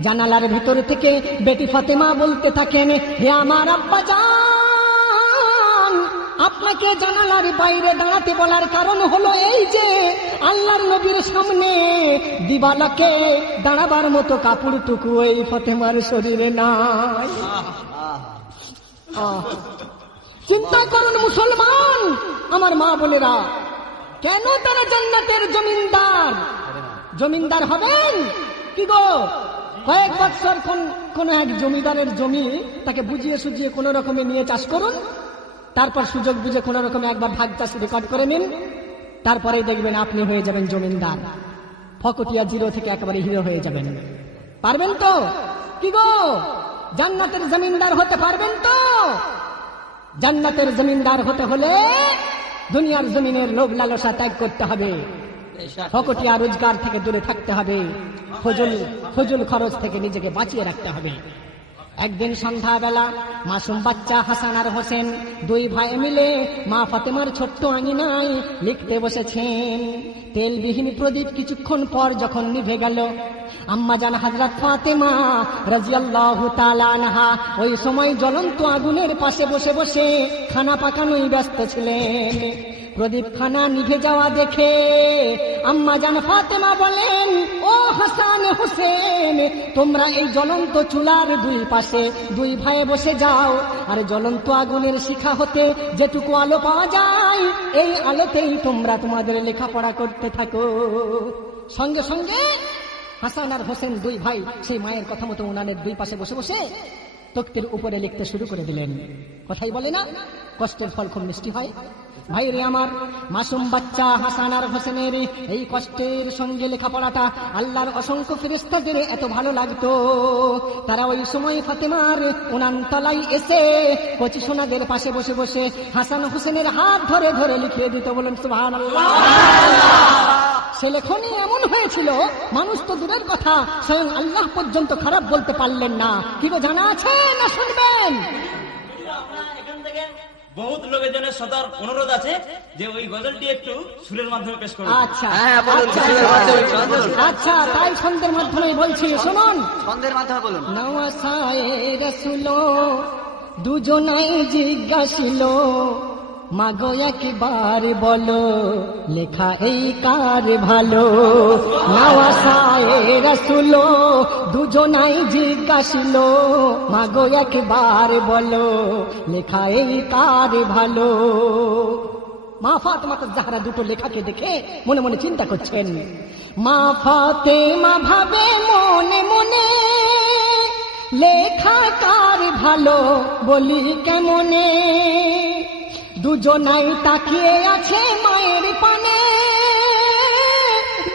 জানালার ভিতর থেকে বেটি ফাতেমা বলতে থাকেন, হে আমার আব্বাজান, আপনাকে জানালার বাইরে দাঁড়াতে বলার কারণ হলো এই যে আল্লাহর নবীর সামনে দিবালকে দাঁড়াবার মতো কাপড়টুকু এই ফাতেমার শরীরে নাই। চিন্তা করুন মুসলমান, আমার মা বোনেরা, কেন তারা জান্নাতের জমিনদার হবেন? কি গো, কয়েক বছর কোন এক জমিদারের জমি তাকে বুঝিয়ে সুঝিয়ে কোন রকমে নিয়ে চাষ করুন, তারপর সুযোগ বুঝে কোন রকমে একবার ভাগ চাষ রেকর্ড করে নিন, তারপরে দেখবেন আপনি হয়ে যাবেন জমিনদার। ফকটিয়া জিরো থেকে একেবারে হিরো হয়ে যাবেন। পারবেন তো? কি গো, জান্নাতের জমিনদার হতে পারবেন তো? জান্নাতের জমিনদার হতে হলে দুনিয়ার জমিনের লোভ লালসা ত্যাগ করতে হবে, ফকটিয়া রোজগার থেকে দূরে থাকতে হবে, ফজল খরচ থেকে নিজেকে বাঁচিয়ে রাখতে হবে। একদিন সন্ধ্যাবেলা মাসুম বাচ্চা হাসান আর হোসেন দুই ভাই মিলে মা ফাতেমার ছোট্ট আঙিনায় লিখতে বসেছেন। তেলবিহীন প্রদীপ কিছুক্ষণ পর যখন নিভে গেল, আম্মা জান হযরত ফাতেমা রাদিয়াল্লাহু তাআলা আনহা ওই সময় জ্বলন্ত আগুনের পাশে বসে বসে খানা পাকানোই ব্যস্ত ছিলেন। প্রদীপ খানা নিভে যাওয়া দেখে আম্মা জান ফাতেমা বলেন, ও হাসান হোসেন, তোমরা এই জ্বলন্ত চুলার দুই পাশে দুই ভাই বসে যাও, আর জ্বলন্ত আগুনের শিখা হতে যেটুকু আলো পাওয়া যায় এই আলোতেই তোমরা তোমাদের লেখাপড়া করতে থাকো। সঙ্গে সঙ্গে হাসান আর হোসেন দুই ভাই সেই মায়ের কথা মতো উনানের দুই পাশে বসে বসে তক্তির উপরে লিখতে শুরু করে দিলেন। কথাই বলে না, কষ্টের ফল খুব মিষ্টি হয়। ভাইরে আমার, মাসুম বাচ্চা হাসান আর হোসেনের এই কষ্টের সঙ্গে লেখাপড়াটা আল্লাহর অসংখ্য ফেরেশতাদের এত ভালো লাগতো, তারা ওই সময় ফাতেমার উনান তলায় এসে কচি সোনাদের পাশে বসে বসে হাসান হোসেনের হাত ধরে ধরে লিখিয়ে দিত। বলেন সুবহানাল্লাহ। সে লেখনী এমন হয়েছিল, মানুষ তো দূরের কথা, স্বয়ং আল্লাহ পর্যন্ত খারাপ বলতে পারলেন না। কি গো, জানা আছে না শুনবেন? বহুত লোকের জন্য সদর অনুরোধ আছে যে ওই গজলটি একটু সুরের মাধ্যমে পেশ করুন। আচ্ছা আচ্ছা, তাই ছন্দের মাধ্যমে বলছি, শুনুন। ছন্দের মাধ্যমে বলুন। নওয়াসায়ে রাসূল দুজনাই জিজ্ঞাসিল, মাগো একবার বলো লেখা এই কার ভালো। নওয়াসায়ে রাসূল দুজনাই জিজ্ঞাসিল, মাগো একবার বলো লেখা এই কার ভালো। মা ফাতেমা জাহরা দুটো লেখাকে দেখে মনে মনে চিন্তা করছেন। মা ফাতেমা ভাবে মনে মনে, লেখা কার ভালো বলি কেমনে। দুজনাই তাকিয়ে আছে মায়ের পানে,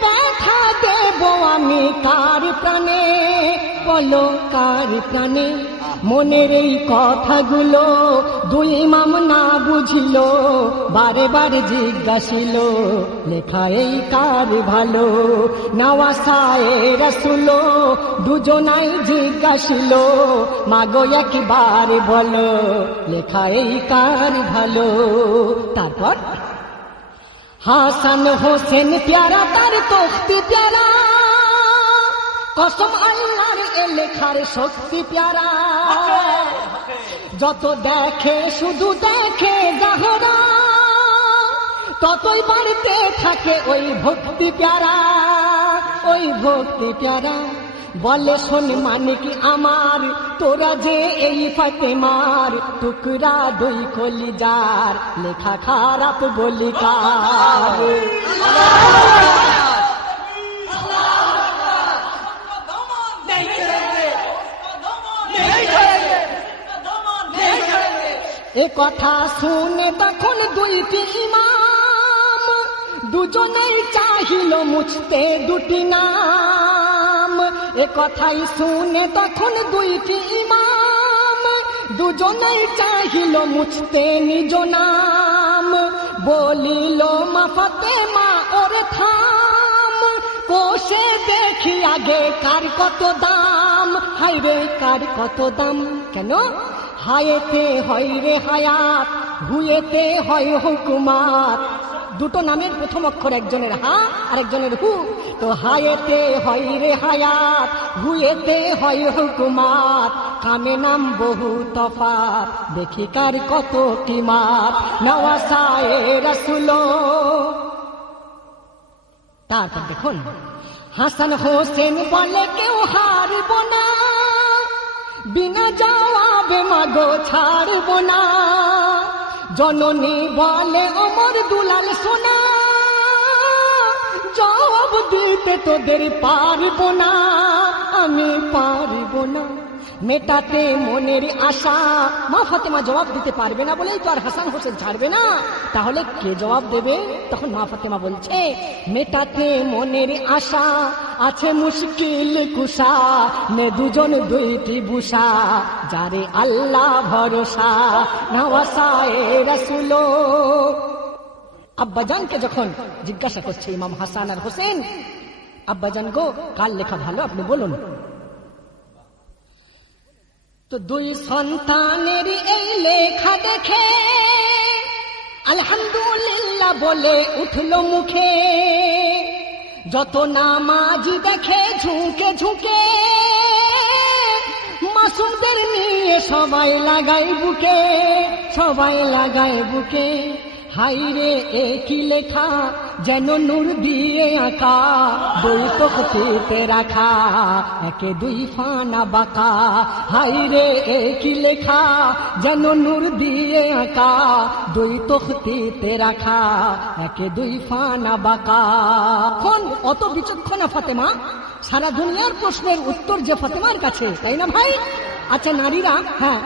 ব্যথা দেব আমি কার প্রাণে, বলো কার প্রাণে। মনের এই কথাগুলো দুই ইমাম না বুঝিল, বারে বারে জিজ্ঞাসিল লেখা এই কার ভালো। নওয়াসায়ে রাসূল দুজনাই জিজ্ঞাসিল, মাগো একবার বলো লেখা এই কার ভালো। তারপর হাসান হোসেন প্যারা, তার তখতি প্যারা, কসম আল্লাহর এ লেখার শক্তি প্যারা। যত দেখে শুধু দেখে জাহরা, ততই বাড়তে থাকে ওই ভক্তি প্যারা, ওই ভক্তি প্যারা। বলে শোন মানিক আমার, তোরা যে এই ফাতেমার টুকরা দুই কলিজার, লেখা খারাপ বলি কার। এ কথা শুনে তখন দুইটি ইমাম দুজনেই চাহিল মুছতে দুটি নাম। এ কথাই শুনে তখন দুইটি ইমাম দুজনেই চাহিল মুছতে নিজ নাম। বলিল মা ফাতেমা ওরে থাম, কোষে দেখি আগে কার কত দাম। হায়রে কার কত দাম, কেন? হায়েতে হয় রে হায়াত, হুয়েতে হয় হুকুমাত। দুটো নামের প্রথম অক্ষর একজনের হা আর একজনের হু, তো হায়েতে হয় রে হায়াত, হুয়েতে হয় হুকুমাত। কামে নাম বহু তফাত, দেখি কার কত কিমাত। নওয়াসায়ে রাসূল। তারপর দেখুন, হাসান হোসেন বলে কেউ হারব না, বিনা জবাবে মাগো ছাড়ব না। জননী বলে ওমর দুলাল সোনা, জবাব দিতে তোদের পারব না, আমি পারব না। মেটাতে মনের আশা, মা ফাতেমা জবাব দিতে পারবে না বলেই তো আর হাসান হোসেন ছাড়বে না, তাহলে কে জবাব দেবে? তখন মা ফাতেমা বলছে, মেটাতে মনের আশা আছে মুশকিল কুশা, নে দুজন দুইটি বুশা, যারে আল্লাহ ভরসা। নওয়াসায়ে রাসূল। আব্বাজানকে যখন জিজ্ঞাসা করছে ইমাম হাসান আর হোসেন, আব্বাজান গো, কার লেখা ভালো আপনি বলুন। তো দুই সন্তানের এই লেখা দেখে আলহামদুলিল্লাহ বলে উঠল মুখে। যত নামাজি দেখে ঝুঁকে ঝুঁকে, মাসুমদের নিয়ে সবাই লাগায় বুকে, সবাই লাগায় বুকে। হাইরে একই লেখা যেন নূর দিয়ে আঁকা, দুই তখতিতে রাখা, একে দুই ফানা বাঁকা। হাইরে একই লেখা যেন নূর দিয়ে আঁকা, দুই তখতিতে রাখা, একে দুই ফানা বাঁকা। এখন অত বিচক্ষণা ফাতেমা, সারা দুনিয়ার প্রশ্নের উত্তর যে ফাতেমার কাছে, তাই না ভাই? আচ্ছা নারীরা, হ্যাঁ,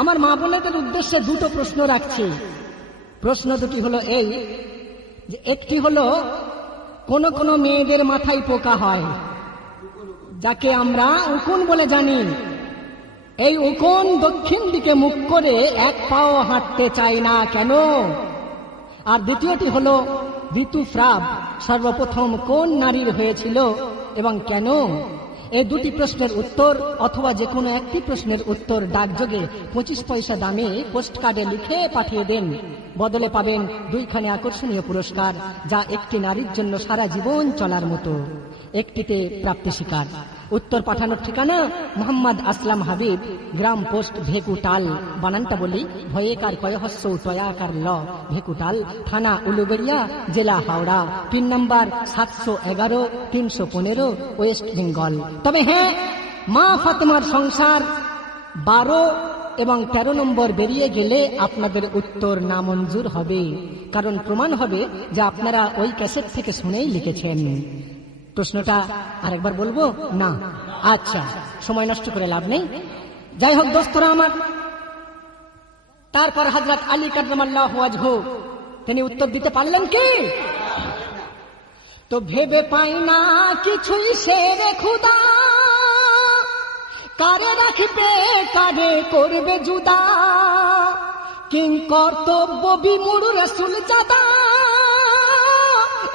আমার মা বোনেদের উদ্দেশ্যে দুটো প্রশ্ন রাখছি। প্রশ্ন দুটি হলো এই যে, একটি হলো কোন কোন মেয়েদের মাথায় পোকা হয়, যাকে আমরা উকুন বলে জানি। এই উকুন দক্ষিণ দিকে মুখ করে এক পাও হাঁটতে চায় না, কেন? আর দ্বিতীয়টি হলো ঋতুস্রাব সর্বপ্রথম কোন নারীর হয়েছিল এবং কেন? এই দুটি প্রশ্নের উত্তর অথবা যে কোনো একটি প্রশ্নের উত্তর ডাকযোগে 25 পয়সা দামে পোস্ট কার্ডে লিখে পাঠিয়ে দেন। বদলে পাবেন দুইখানে আকর্ষণীয় পুরস্কার, যা একটি নারীর জন্য সারা জীবন চলার মতো। একটিতে প্রাপ্তি স্বীকার। উত্তর পাঠানোর ঠিকানা মোহাম্মদ আসলাম হাবিব, গ্রাম পোস্ট ভেকুটাল, বানানটা বলি, ভয়েকার কয়হস্য টয়াকার ল, ভেকুটাল, থানা উলুবেড়িয়া, জেলা Howrah, pin number 711-315, West Bengal. তবে হ্যাঁ, মা ফাতেমার সংসার 12 এবং 13 নম্বর বেরিয়ে গেলে আপনাদের উত্তর নামঞ্জুর হবে, কারণ প্রমাণ হবে যে আপনারা ওই ক্যাসেট থেকে শুনেই লিখেছেন। প্রশ্নটা আরেকবার বলবো না? আচ্ছা, সময় নষ্ট করে লাভ নেই। যাই হোক দোস্তরা আমার, তারপর হযরত আলী কাররামাল্লাহু ওয়াজহু তিনি উত্তর দিতে পারলেন কি? তো ভেবে পাই না কিছুই শেরে খুদা, কারে রাখবে কারে করবে জুদা, কিং কর্তব্য বিমূঢ় রাসূল জাদা,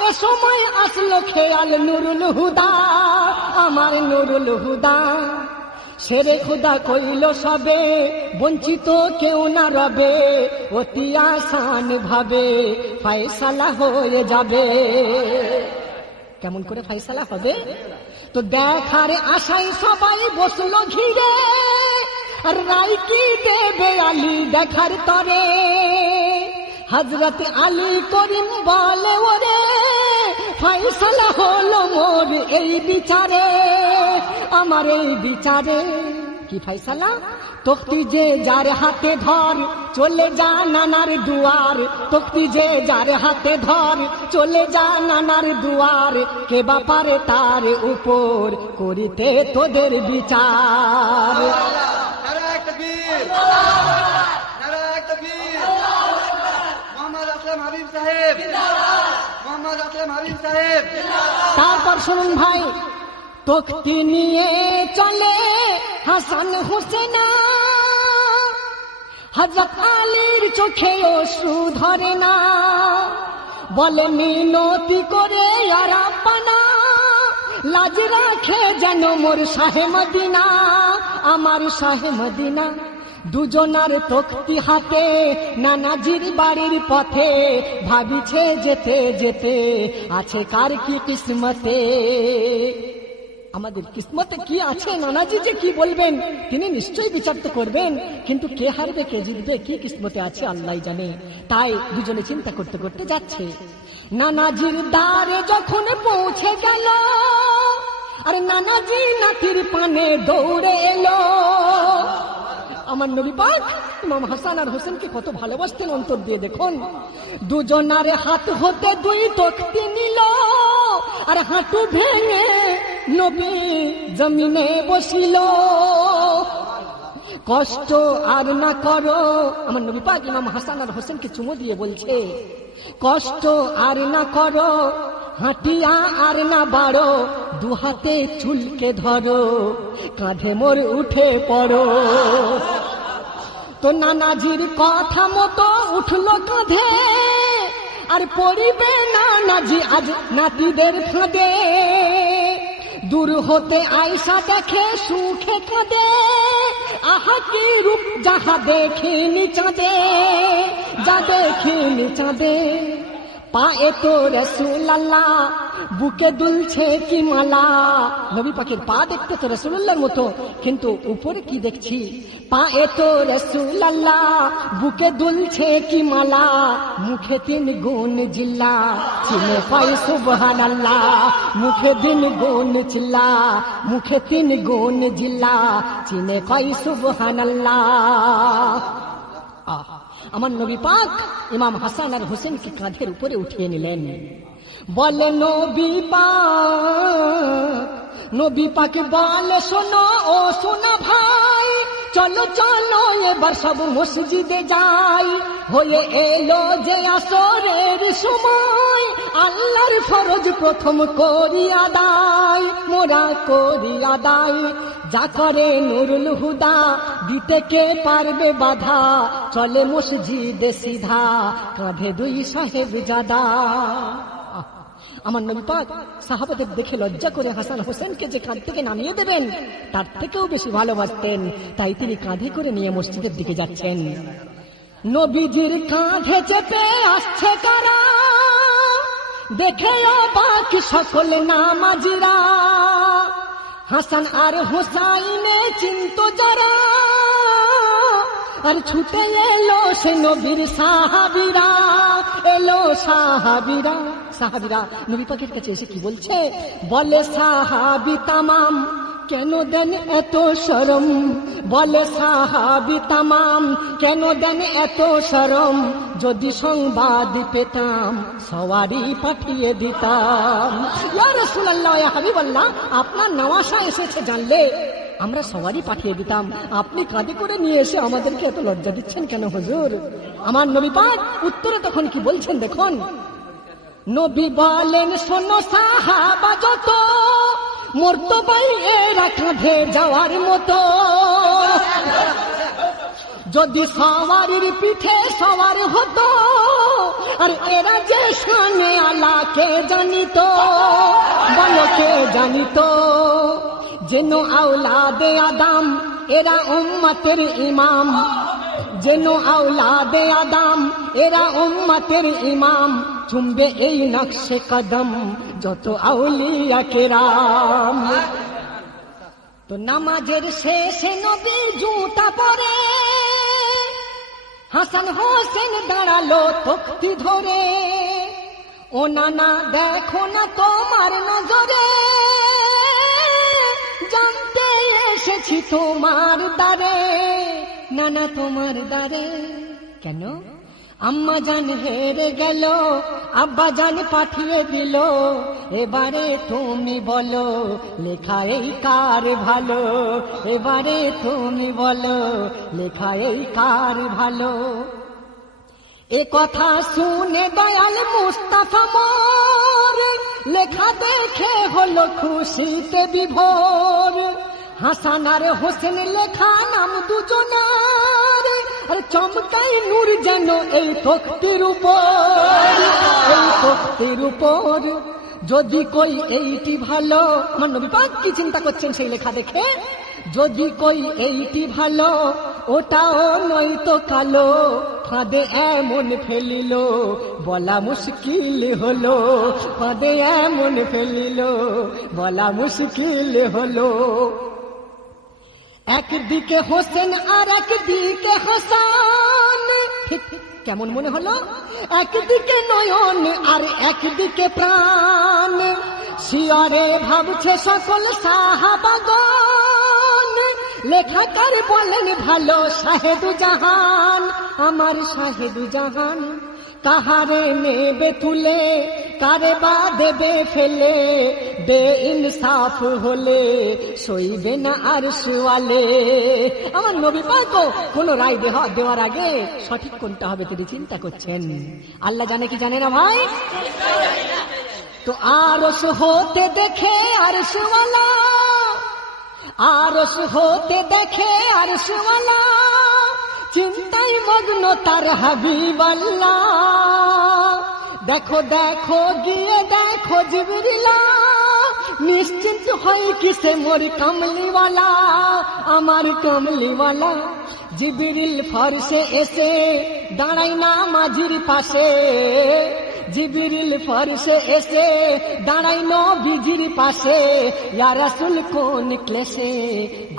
এ সময় আসলো খেয়াল নুরুল হুদা, আমার নুরুল হুদা। শেরে খুদা কইল সবে, বঞ্চিত কেউ না রবে, অতি আসান ভাবে ফয়সালা হয়ে যাবে। কেমন করে ফয়সালা হবে? তো দেখার আশায় সবাই বসলো ঘিরে, আর রায় কি দেবে আলী দেখার তরে। হযরত আলী করিম বলে ওরে, ফয়সালা হলো মোর এই বিচারে, আমার এই বিচারে। কি ফয়সালা? তখতি যে যার হাতে ধর, চলে যা নানার দুয়ার, তখতি যে যার হাতে ধর, চলে যা নানার দুয়ার, কে বাপারে তার উপর করিতে তোদের বিচার। তারপর শুনুন ভাই, তখতি নিয়ে চলে হাসান হোসেনা, হযরত আলীর চোখে অশ্রু ধরে না, বলে মিনতি করে আর আব্বানা, লাজ রাখে যেন মোর শাহে মদিনা, আমার শাহে মদিনা। দুজনার তখতি হাতে নানাজির বাড়ির পথে, ভাবিছে যেতে যেতে আছে কার কি কিসমতে। আমাদের কিসমতে কি আছে, নানাজি যে কি বলবেন তিনি নিশ্চয়ই বিচার তো করবেন, কিন্তু কে হারবে কে জিতবে কি কিসমতে আছে আল্লাহ জানে। তাই দুজনে চিন্তা করতে করতে যাচ্ছে। নানাজির দ্বারে যখন পৌঁছে গেল, আরে নানাজি নাতির পানে দৌড়ে এলো। আমার নবী পাক ইমাম হাসান আর হোসেনকে কত ভালোবাসতেন, অন্তর দিয়ে দেখুন। দুজনার হাত হতে দুই তখতি নিল, আর হাঁটু ভেঙে নবী জমিনে বসিল। কষ্ট আর না করো, আমার নবী পাক ইমাম হাসান আর হোসেনকে চুমু দিয়ে বলছে, কষ্ট আর না করো, হাঁটিয়া আর না বাড়ো, দু হাতে চুলকে ধরো, কাঁধে মোর উঠে পড়ো। তো নানাজির কথা মতো উঠলো কাঁধে, আর পড়িবে নানাজি আজ নাতিদের ফাঁদে। দূর হতে আয়সা দেখে সুখে কাঁদে, আহা কি রূপ যাহা দেখিনি চাঁদে, যা দেখিনি চাঁদে। পায়ে তো রাসূলুল্লাহ বুকে দুলছে কি মালা। নবী পাকের পা দেখতে তো রাসূলুল্লাহর মতো, কিন্তু উপরে কি দেখছি? পায়ে তো রাসূলুল্লাহ বুকে দুলছে কি মালা। মুখে 3 গুণ জিল্লা, চিনে পাই সুবহানাল্লাহ। মুখে 3 গুণ চিল্লা, মুখে 3 গুণ জিল্লা, চিনে পাই সুবহানাল্লাহ। আমার নবী পাক ইমাম হাসান আর হোসেনকে কাঁধের উপরে উঠিয়ে নিলেন। বলে নবী পাক বলে শোনো ও শোনা ভাই, চলো চলো এবার সব মসজিদে যাই। হয়ে এলো যে আসরের সময়, আল্লাহর ফরজ প্রথম করি আদায়, মোরা করি আদায়। যা করে নুরুল হুদা, দিতে কে পারবে বাধা? চলে মসজিদে সিধা, কাঁধে 2 সাহেবজাদা। আমার নবী পাক সাহাবাদের দেখে লজ্জা করে হাসান হোসেনকে যে কাঁধ থেকে নামিয়ে দেবেন তার থেকেও বেশি ভালোবাসতেন, তাই তিনি কাঁধে করে নিয়ে মসজিদের দিকে যাচ্ছেন। নবীজির কাঁধে চেপে আসছে কারা, দেখে অবাক সকল নামাজিরা। হাসান আর হোসাইনে চিন্ত যারা, আর ছুটে এলো সে নবীর সাহাবীরা, এলো সাহাবীরা। নবী পাকের কাছে এসে কি বলছে? বলে সাহাবী তামাম কেন দেন এত শরম, বলে সাহাবী তামাম কেন দেন এত শরম। যদি সংবাদ পেতাম সওয়ারি পাঠিয়ে দিতাম। ইয়া রাসূলুল্লাহ, ইয়া হাবিবাল্লাহ, আপনার নওয়াসা এসেছে জানলে আমরা সওয়ারি পাঠিয়ে দিতাম। আপনি কাঁধে করে নিয়ে এসে আমাদেরকে এত লজ্জা দিচ্ছেন কেন হুজুর? আমার নবী পাক উত্তরে তখন কি বলছেন দেখুন। নবী বলেন শোনো সাহাবা যত, মর্তবাই এরা কাঁধে যাওয়ার মতো। যদি সওয়ারির পিঠে সওয়ার হতো, আর এরা যে শানে আলাকে জানিত, বলো কে জানিত? যেন আওলাদে আদম এরা উম্মতের ইমাম, যেন আওলাদে আদম এরা উম্মতের ইমাম। চুমবে এই নকশে কদম যত আউলিয়া কেরাম। তো নামাজের শেষে নবী জুতা পরে, হাসান হোসেন দাঁড়ালো তখ্তি ধরে। ও নানা দেখো না তোমার নজরে, জানতে এসেছি তোমার দ্বারে। নানা তোমার দ্বারে কেন? আম্মা জান হেরে গেল, আব্বা জান পাঠিয়ে দিল। এবারে তুমি বলো লেখা এই কার ভালো, এবারে তুমি বলো লেখা এই কার ভালো। এ কথা শুনে দয়াল মুস্তাফা মোর, লেখা দেখে হলো খুশিতে বিভোর। হাসান আর হোসেন লেখা নাম দুজনার, আর চমকাই নূর যেন এই তখ্তির উপর, এই তখ্তির উপর। যদি কই এইটি ভালো, আমার নবী পাক কি চিন্তা করছেন সেই লেখা দেখে? যদি কই এইটি ভালো, ওটাও নয়তো কালো। ফাঁদে এমন ফেলিল বলা মুশকিল হলো, ফাঁদে এমন ফেলিল বলা মুশকিল হলো। একদিকে হোসেন আর একদিকে হাসান, ঠিক কেমন মনে হলো? একদিকে নয়ন আর একদিকে প্রাণ, শিয়রে ভাবছে সকল সাহাবাগণ। লেখাকার বলেন ভালো শাহেদু জাহান, আমার শাহেদু জাহান। কাহারে নেবে তুলে, কারে বা দেবে ফেলে, বেইনসাফ হলে সইবে না আরশওয়ালে। আমার নবী পাক কোন রায় দেওয়ার আগে সঠিক কোনটা হবে তিনি চিন্তা করছেন। আল্লাহ জানে কি জানে না ভাই? তো আরশ হতে দেখে আরশওয়ালা, আরশ হতে দেখে আরশওয়ালা, চিন্তায় মগ্ন তার হাবিবাল্লাহ। দেখো দেখো গিয়ে দেখো জিবরিলা, নিশ্চিন্ত হয় কিসে মোর কামলিওয়ালা, আমার কামলিওয়ালা। জিবরিল ফরশে এসে দাঁড়াই না মাঝির পাশে, জিবরিল ফরশে এসে দাঁড়াই নবীজির পাশে। ইয়া রাসূল কোন ক্লেশে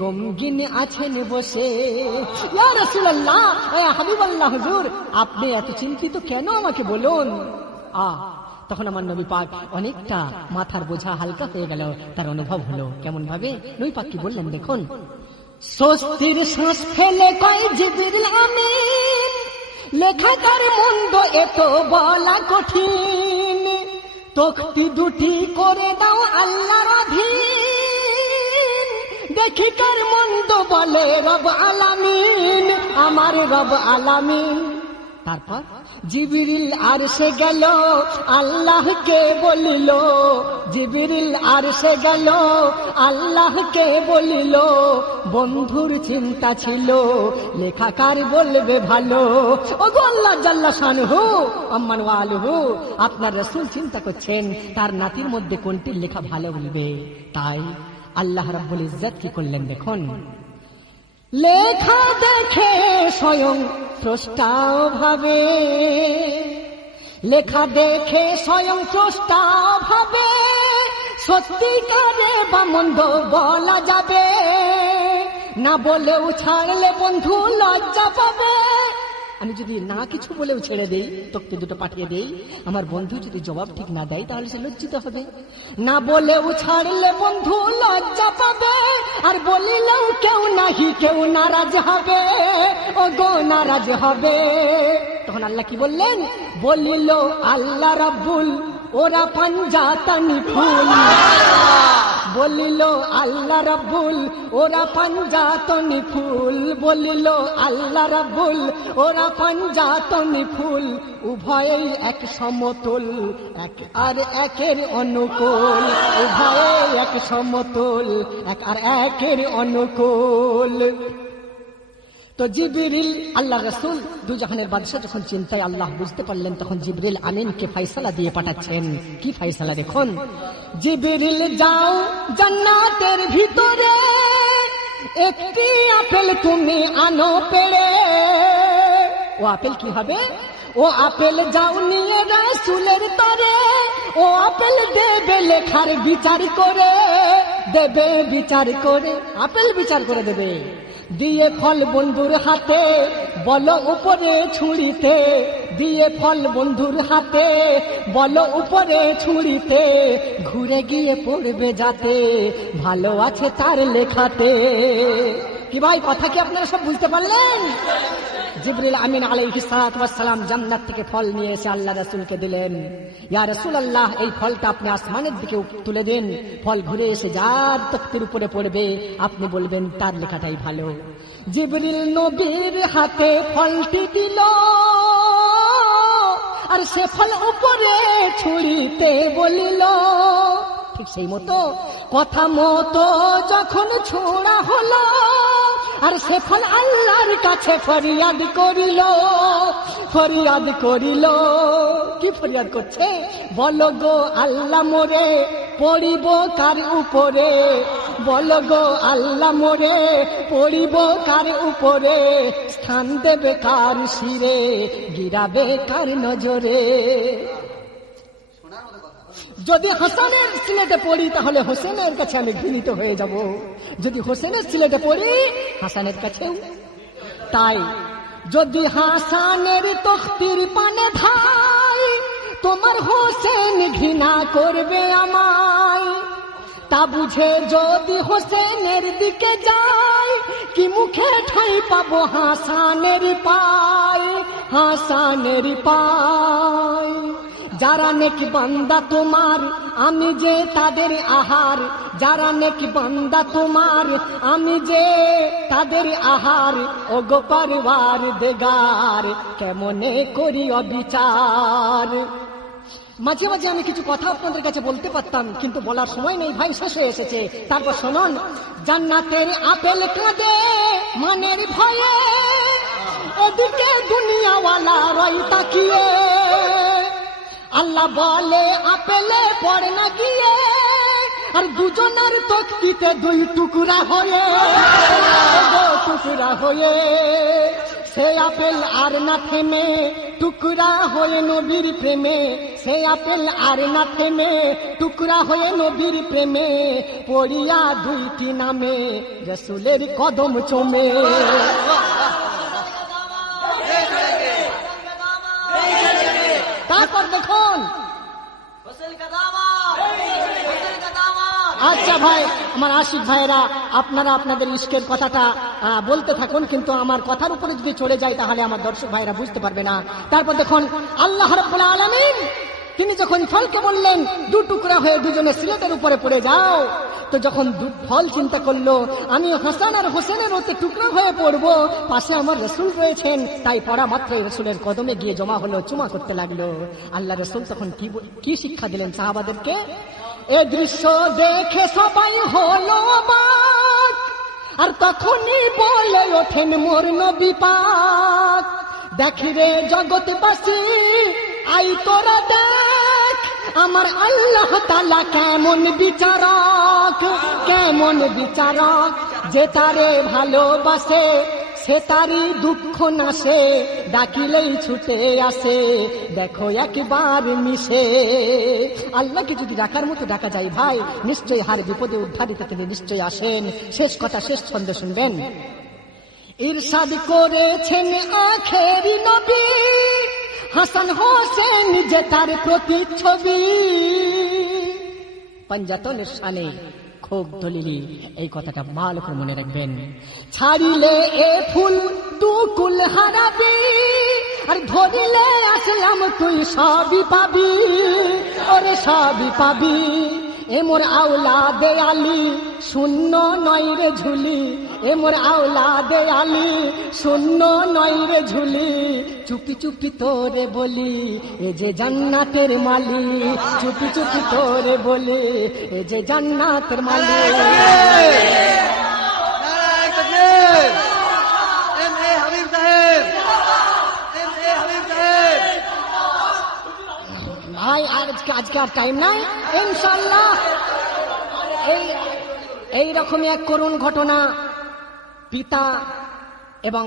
গমগিন আছেন বসে। ইয়া রাসূলুল্লাহ, এ হাবিবাল্লাহ হুজুর, আপনি এত চিন্তিত কেন আমাকে বলুন। তখন আমার নবী পাক অনেকটা মাথার বোঝা হালকা হয়ে গেল, তার অনুভব হলো। কেমন ভাবে নবী পাক কি বললেন দেখুন। স্বস্তির শ্বাস ফেলে কয় জিবরিল আমিন, লেখা কার মন্দ এত বলা কঠিন, তখতি দুটি করে দাও আল্লাহর অধীন, দেখি কার মন্দ বলে রব আলামিন, আমার রব আলামিন। তারপর জিবরিল আরশে গেল, আল্লাহকে বলিল, জিবরিল আরশে গেল, আল্লাহকে বলিল, বন্ধুর চিন্তা ছিল লেখাকার বলবে ভালো। ওগো আল্লাহ জাল্লা শানহু আম্মান ওয়া আলহু, আপনার রাসূল চিন্তা করছেন তার নাতির মধ্যে কোনটির লেখা ভালো বলবে। তাই আল্লাহ রাব্বুল ইজ্জত কি করলেন দেখুন। লেখা দেখে স্বয়ং স্রষ্টাও ভাবে, লেখা দেখে স্বয়ং স্রষ্টাও ভাবে, সত্যিকারে বা মন্দ বলা যাবে না, বলেও ছাড়লে বন্ধু লজ্জা পাবে। আমি যদি না কিছু বলেও ছেড়ে দেই, তোকে দুটো পাঠিয়ে দেই, আমার বন্ধু যদি জবাব ঠিক না দেয় তাহলে সে লজ্জিত হবে। না বলেও ছাড়লে বন্ধু লজ্জা পাবে, আর বলিলেও কেউ নাহি কেউ নারাজ হবে, ও গো নারাজ হবে। তখন আল্লাহ কি বললেন, বলিল আল্লাহ রাব্বুল ওরা পাঞ্জাতানি ফুল, বলিল আল্লাহ রাব্বুল ওরা পাঞ্জাতনি ফুল, বলিল আল্লাহ রাব্বুল ওরা পাঞ্জাতনি ফুল, উভয়েই এক সমতুল, এক আর একের অনুকূল, উভয়েই এক সমতুল, এক আর একের অনুকূল। তো জিবরিল আল্লাহ রাসূল দুজাহানের বাদশা যখন চিন্তায় আল্লাহ বুঝতে পারলেন, তখন জিবরিল আমিনকে ফয়সালা দিয়ে পাঠাচ্ছেন। কি ফয়সালা দেখুন। জিবরিল যাও জান্নাতের ভিতরে, একটি আপেল তুমি আনো পেড়ে। ও আপেল কি হবে? ও আপেল যাও নিয়ে রাসূলের তরে, ও আপেল দেবে লেখার বিচার করে, দেবে বিচার করে, আপেল বিচার করে দেবে। দিয়ে ফল বন্ধুর হাতে বলো উপরে ছুঁড়িতে, দিয়ে ফল বন্ধুর হাতে বলো উপরে ছুঁড়িতে, ঘুরে গিয়ে পড়বে যাতে ভালো আছে তার লেখাতে। কি ভাই, কথা কি আপনারা সব বুঝতে পারলেন? জিবরিল আমিন আলাইহিস সালাতু ওয়াস সালাম জান্নাত থেকে ফল নিয়ে এসে আল্লাহ রাসূলকে দিলেন। ইয়া রাসূলুল্লাহ, এই ফলটা আপনি আসমানের দিকে তুলে দেন, ফল ঘুরে এসে যার তখতির উপরে পড়বে আপনি বলবেন তার লেখাটাই ভালো। জিবরিল নবীর হাতে ফলটি দিল, আর সে ফল উপরে ছুঁড়িতে বলিল। ঠিক সেই মতো কথা মতো যখন ছোঁড়া হলো, আর সে ফল আল্লাহর কাছে ফরিয়াদ করিল, ফরিয়াদ করিল। কি ফরিয়াদ করছে? বলো গো আল্লাহ মোরে পড়িব কার উপরে, বলো গো আল্লাহ মোরে পড়িব কার উপরে, স্থান দেবে কার শিরে, গিরাবে কার নজরে। যদি হাসানের সিলেটে পড়ি তাহলে হোসেনের কাছে আমি ঘৃণিত হয়ে যাব, যদি হোসেনের সিলেটে পড়ি হাসানের কাছেও তাই। যদি হাসানের তখতির পানে ধাই, তোমার হোসেন ঘৃণা করবে আমায়, তা বুঝে যদি হোসেনের দিকে যাই, কি মুখে ঠাই পাবো হাসানের পাই, হাসানের পাই। যারা নেকি বান্দা তোমার আমি যে তাদের আহার, যারা নেকি বান্দা তোমার আমি যে তাদের আহার, ও গো পরওয়ার দেগার কেমনে করি অবিচার। মাঝে মাঝে আমি কিছু কথা আপনাদের কাছে বলতে পারতাম, কিন্তু বলার সময় নেই ভাই, শেষ হয়ে এসেছে। তারপর শুনুন, জান্নাতের আপেল কাঁদে মানের ভয়ে, এদিকে দুনিয়াওয়ালা রয় তাকিয়ে। আল্লাহ বলে আপেলে পড় না গিয়ে, আর দুজনের তকতিতে দুই টুকরা হয়ে সে আপেল আর না থেমে টুকরা হয়ে নবীর প্রেমে, সে আপেল আর না থেমে টুকরা হয়ে নবীর প্রেমে, পড়িয়া দুইটি নামে রাসূলের কদম চমে। তারপর দেখুন, আচ্ছা ভাই, আমার আশিক ভাইরা, আপনারা আপনাদের ইশকের কথাটা বলতে থাকুন, কিন্তু আমার কথার উপরে যদি চলে যায় তাহলে আমার দর্শক ভাইরা বুঝতে পারবে না। তারপর দেখুন, আল্লাহ রাব্বুল আলামিন তিনি যখন ফলকে বললেন দু টুকরা হয়ে দুজনে সিলেটের উপরে পড়ে যাও, তো যখন ফল চিন্তা করলো আমি হাসান আর হোসেনের ওতে টুকরা হয়ে পড়বো, পাশে আমার রাসূল রয়েছেন, তাই পড়া মাত্রই রাসূলের কদমে গিয়ে জমা হলো, চুমা করতে লাগলো। আল্লাহ রাসূল তখন কি শিক্ষা দিলেন সাহাবাদেরকে? এ দৃশ্য দেখে সবাই হলো অবাক, আর তখনই বলে ওঠেন মোর নবী পাক, দেখি রে জগৎবাসী আই তোরা দেখ, আমার আল্লাহ তাআলা কেমন বিচারক, কেমন বিচারক, যে তারে ভালোবাসে সে তারই দুঃখ নাশে, ডাকিলেই ছুটে আসে, দেখো একবার মিশে। আল্লাহকে যদি ডাকার মতো ডাকা যায় ভাই, নিশ্চয়ই হার বিপদে উদ্ধারিত তিনি নিশ্চয়ই আসেন। শেষ কথা, শেষ ছন্দে শুনবেন। ইরশাদ করেছেন আখেরি নবী, হাসান হোসেন যে তার প্রতিচ্ছবি, পাঞ্জাতনের শানে খুব দলিলি, এই কথাটা ভালো করে মনে রাখবেন। ছাড়িলে এ ফুল টুকুল হারাবি, আর ধরিলে আসলাম তুই সবই পাবি, ওরে সবই পাবি। এ মোর আওলাদে আলী শূন্য নয় রে ঝুলি, এ মোর আওলাদে আলী শূন্য নয় রে ঝুলি, চুপি চুপি তোরে বলি এ যে জান্নাতের মালি, চুপি চুপি তোরে বলি এ যে জান্নাতের মালি। ভাই আজকে আর টাইম নাই, ইনশাআল্লাহ এই রকমই এক করুণ ঘটনা, পিতা এবং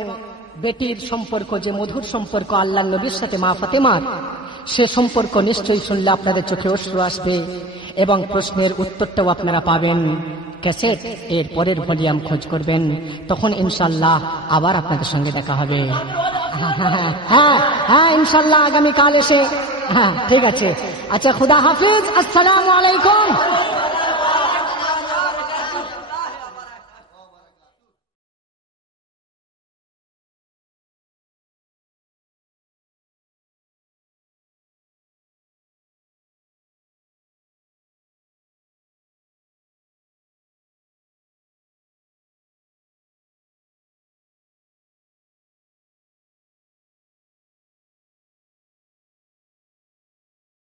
বেটির সম্পর্ক, যে মধুর সম্পর্ক আল্লাহর নবীর সাথে মা ফাতেমার, সে সম্পর্ক নিশ্চয়ই শুনলে আপনাদের চোখে অশ্রু আসবে এবং প্রশ্নের উত্তরটাও আপনারা পাবেন। ক্যাসেট এর পরের ভলিউম খোঁজ করবেন, তখন ইনশাআল্লাহ আবার আপনাদের সঙ্গে দেখা হবে। হ্যাঁ ইনশাআল্লাহ আগামীকাল এসে, হ্যাঁ ঠিক আছে। আচ্ছা, খুদা হাফিজ, আসসালামু আলাইকুম।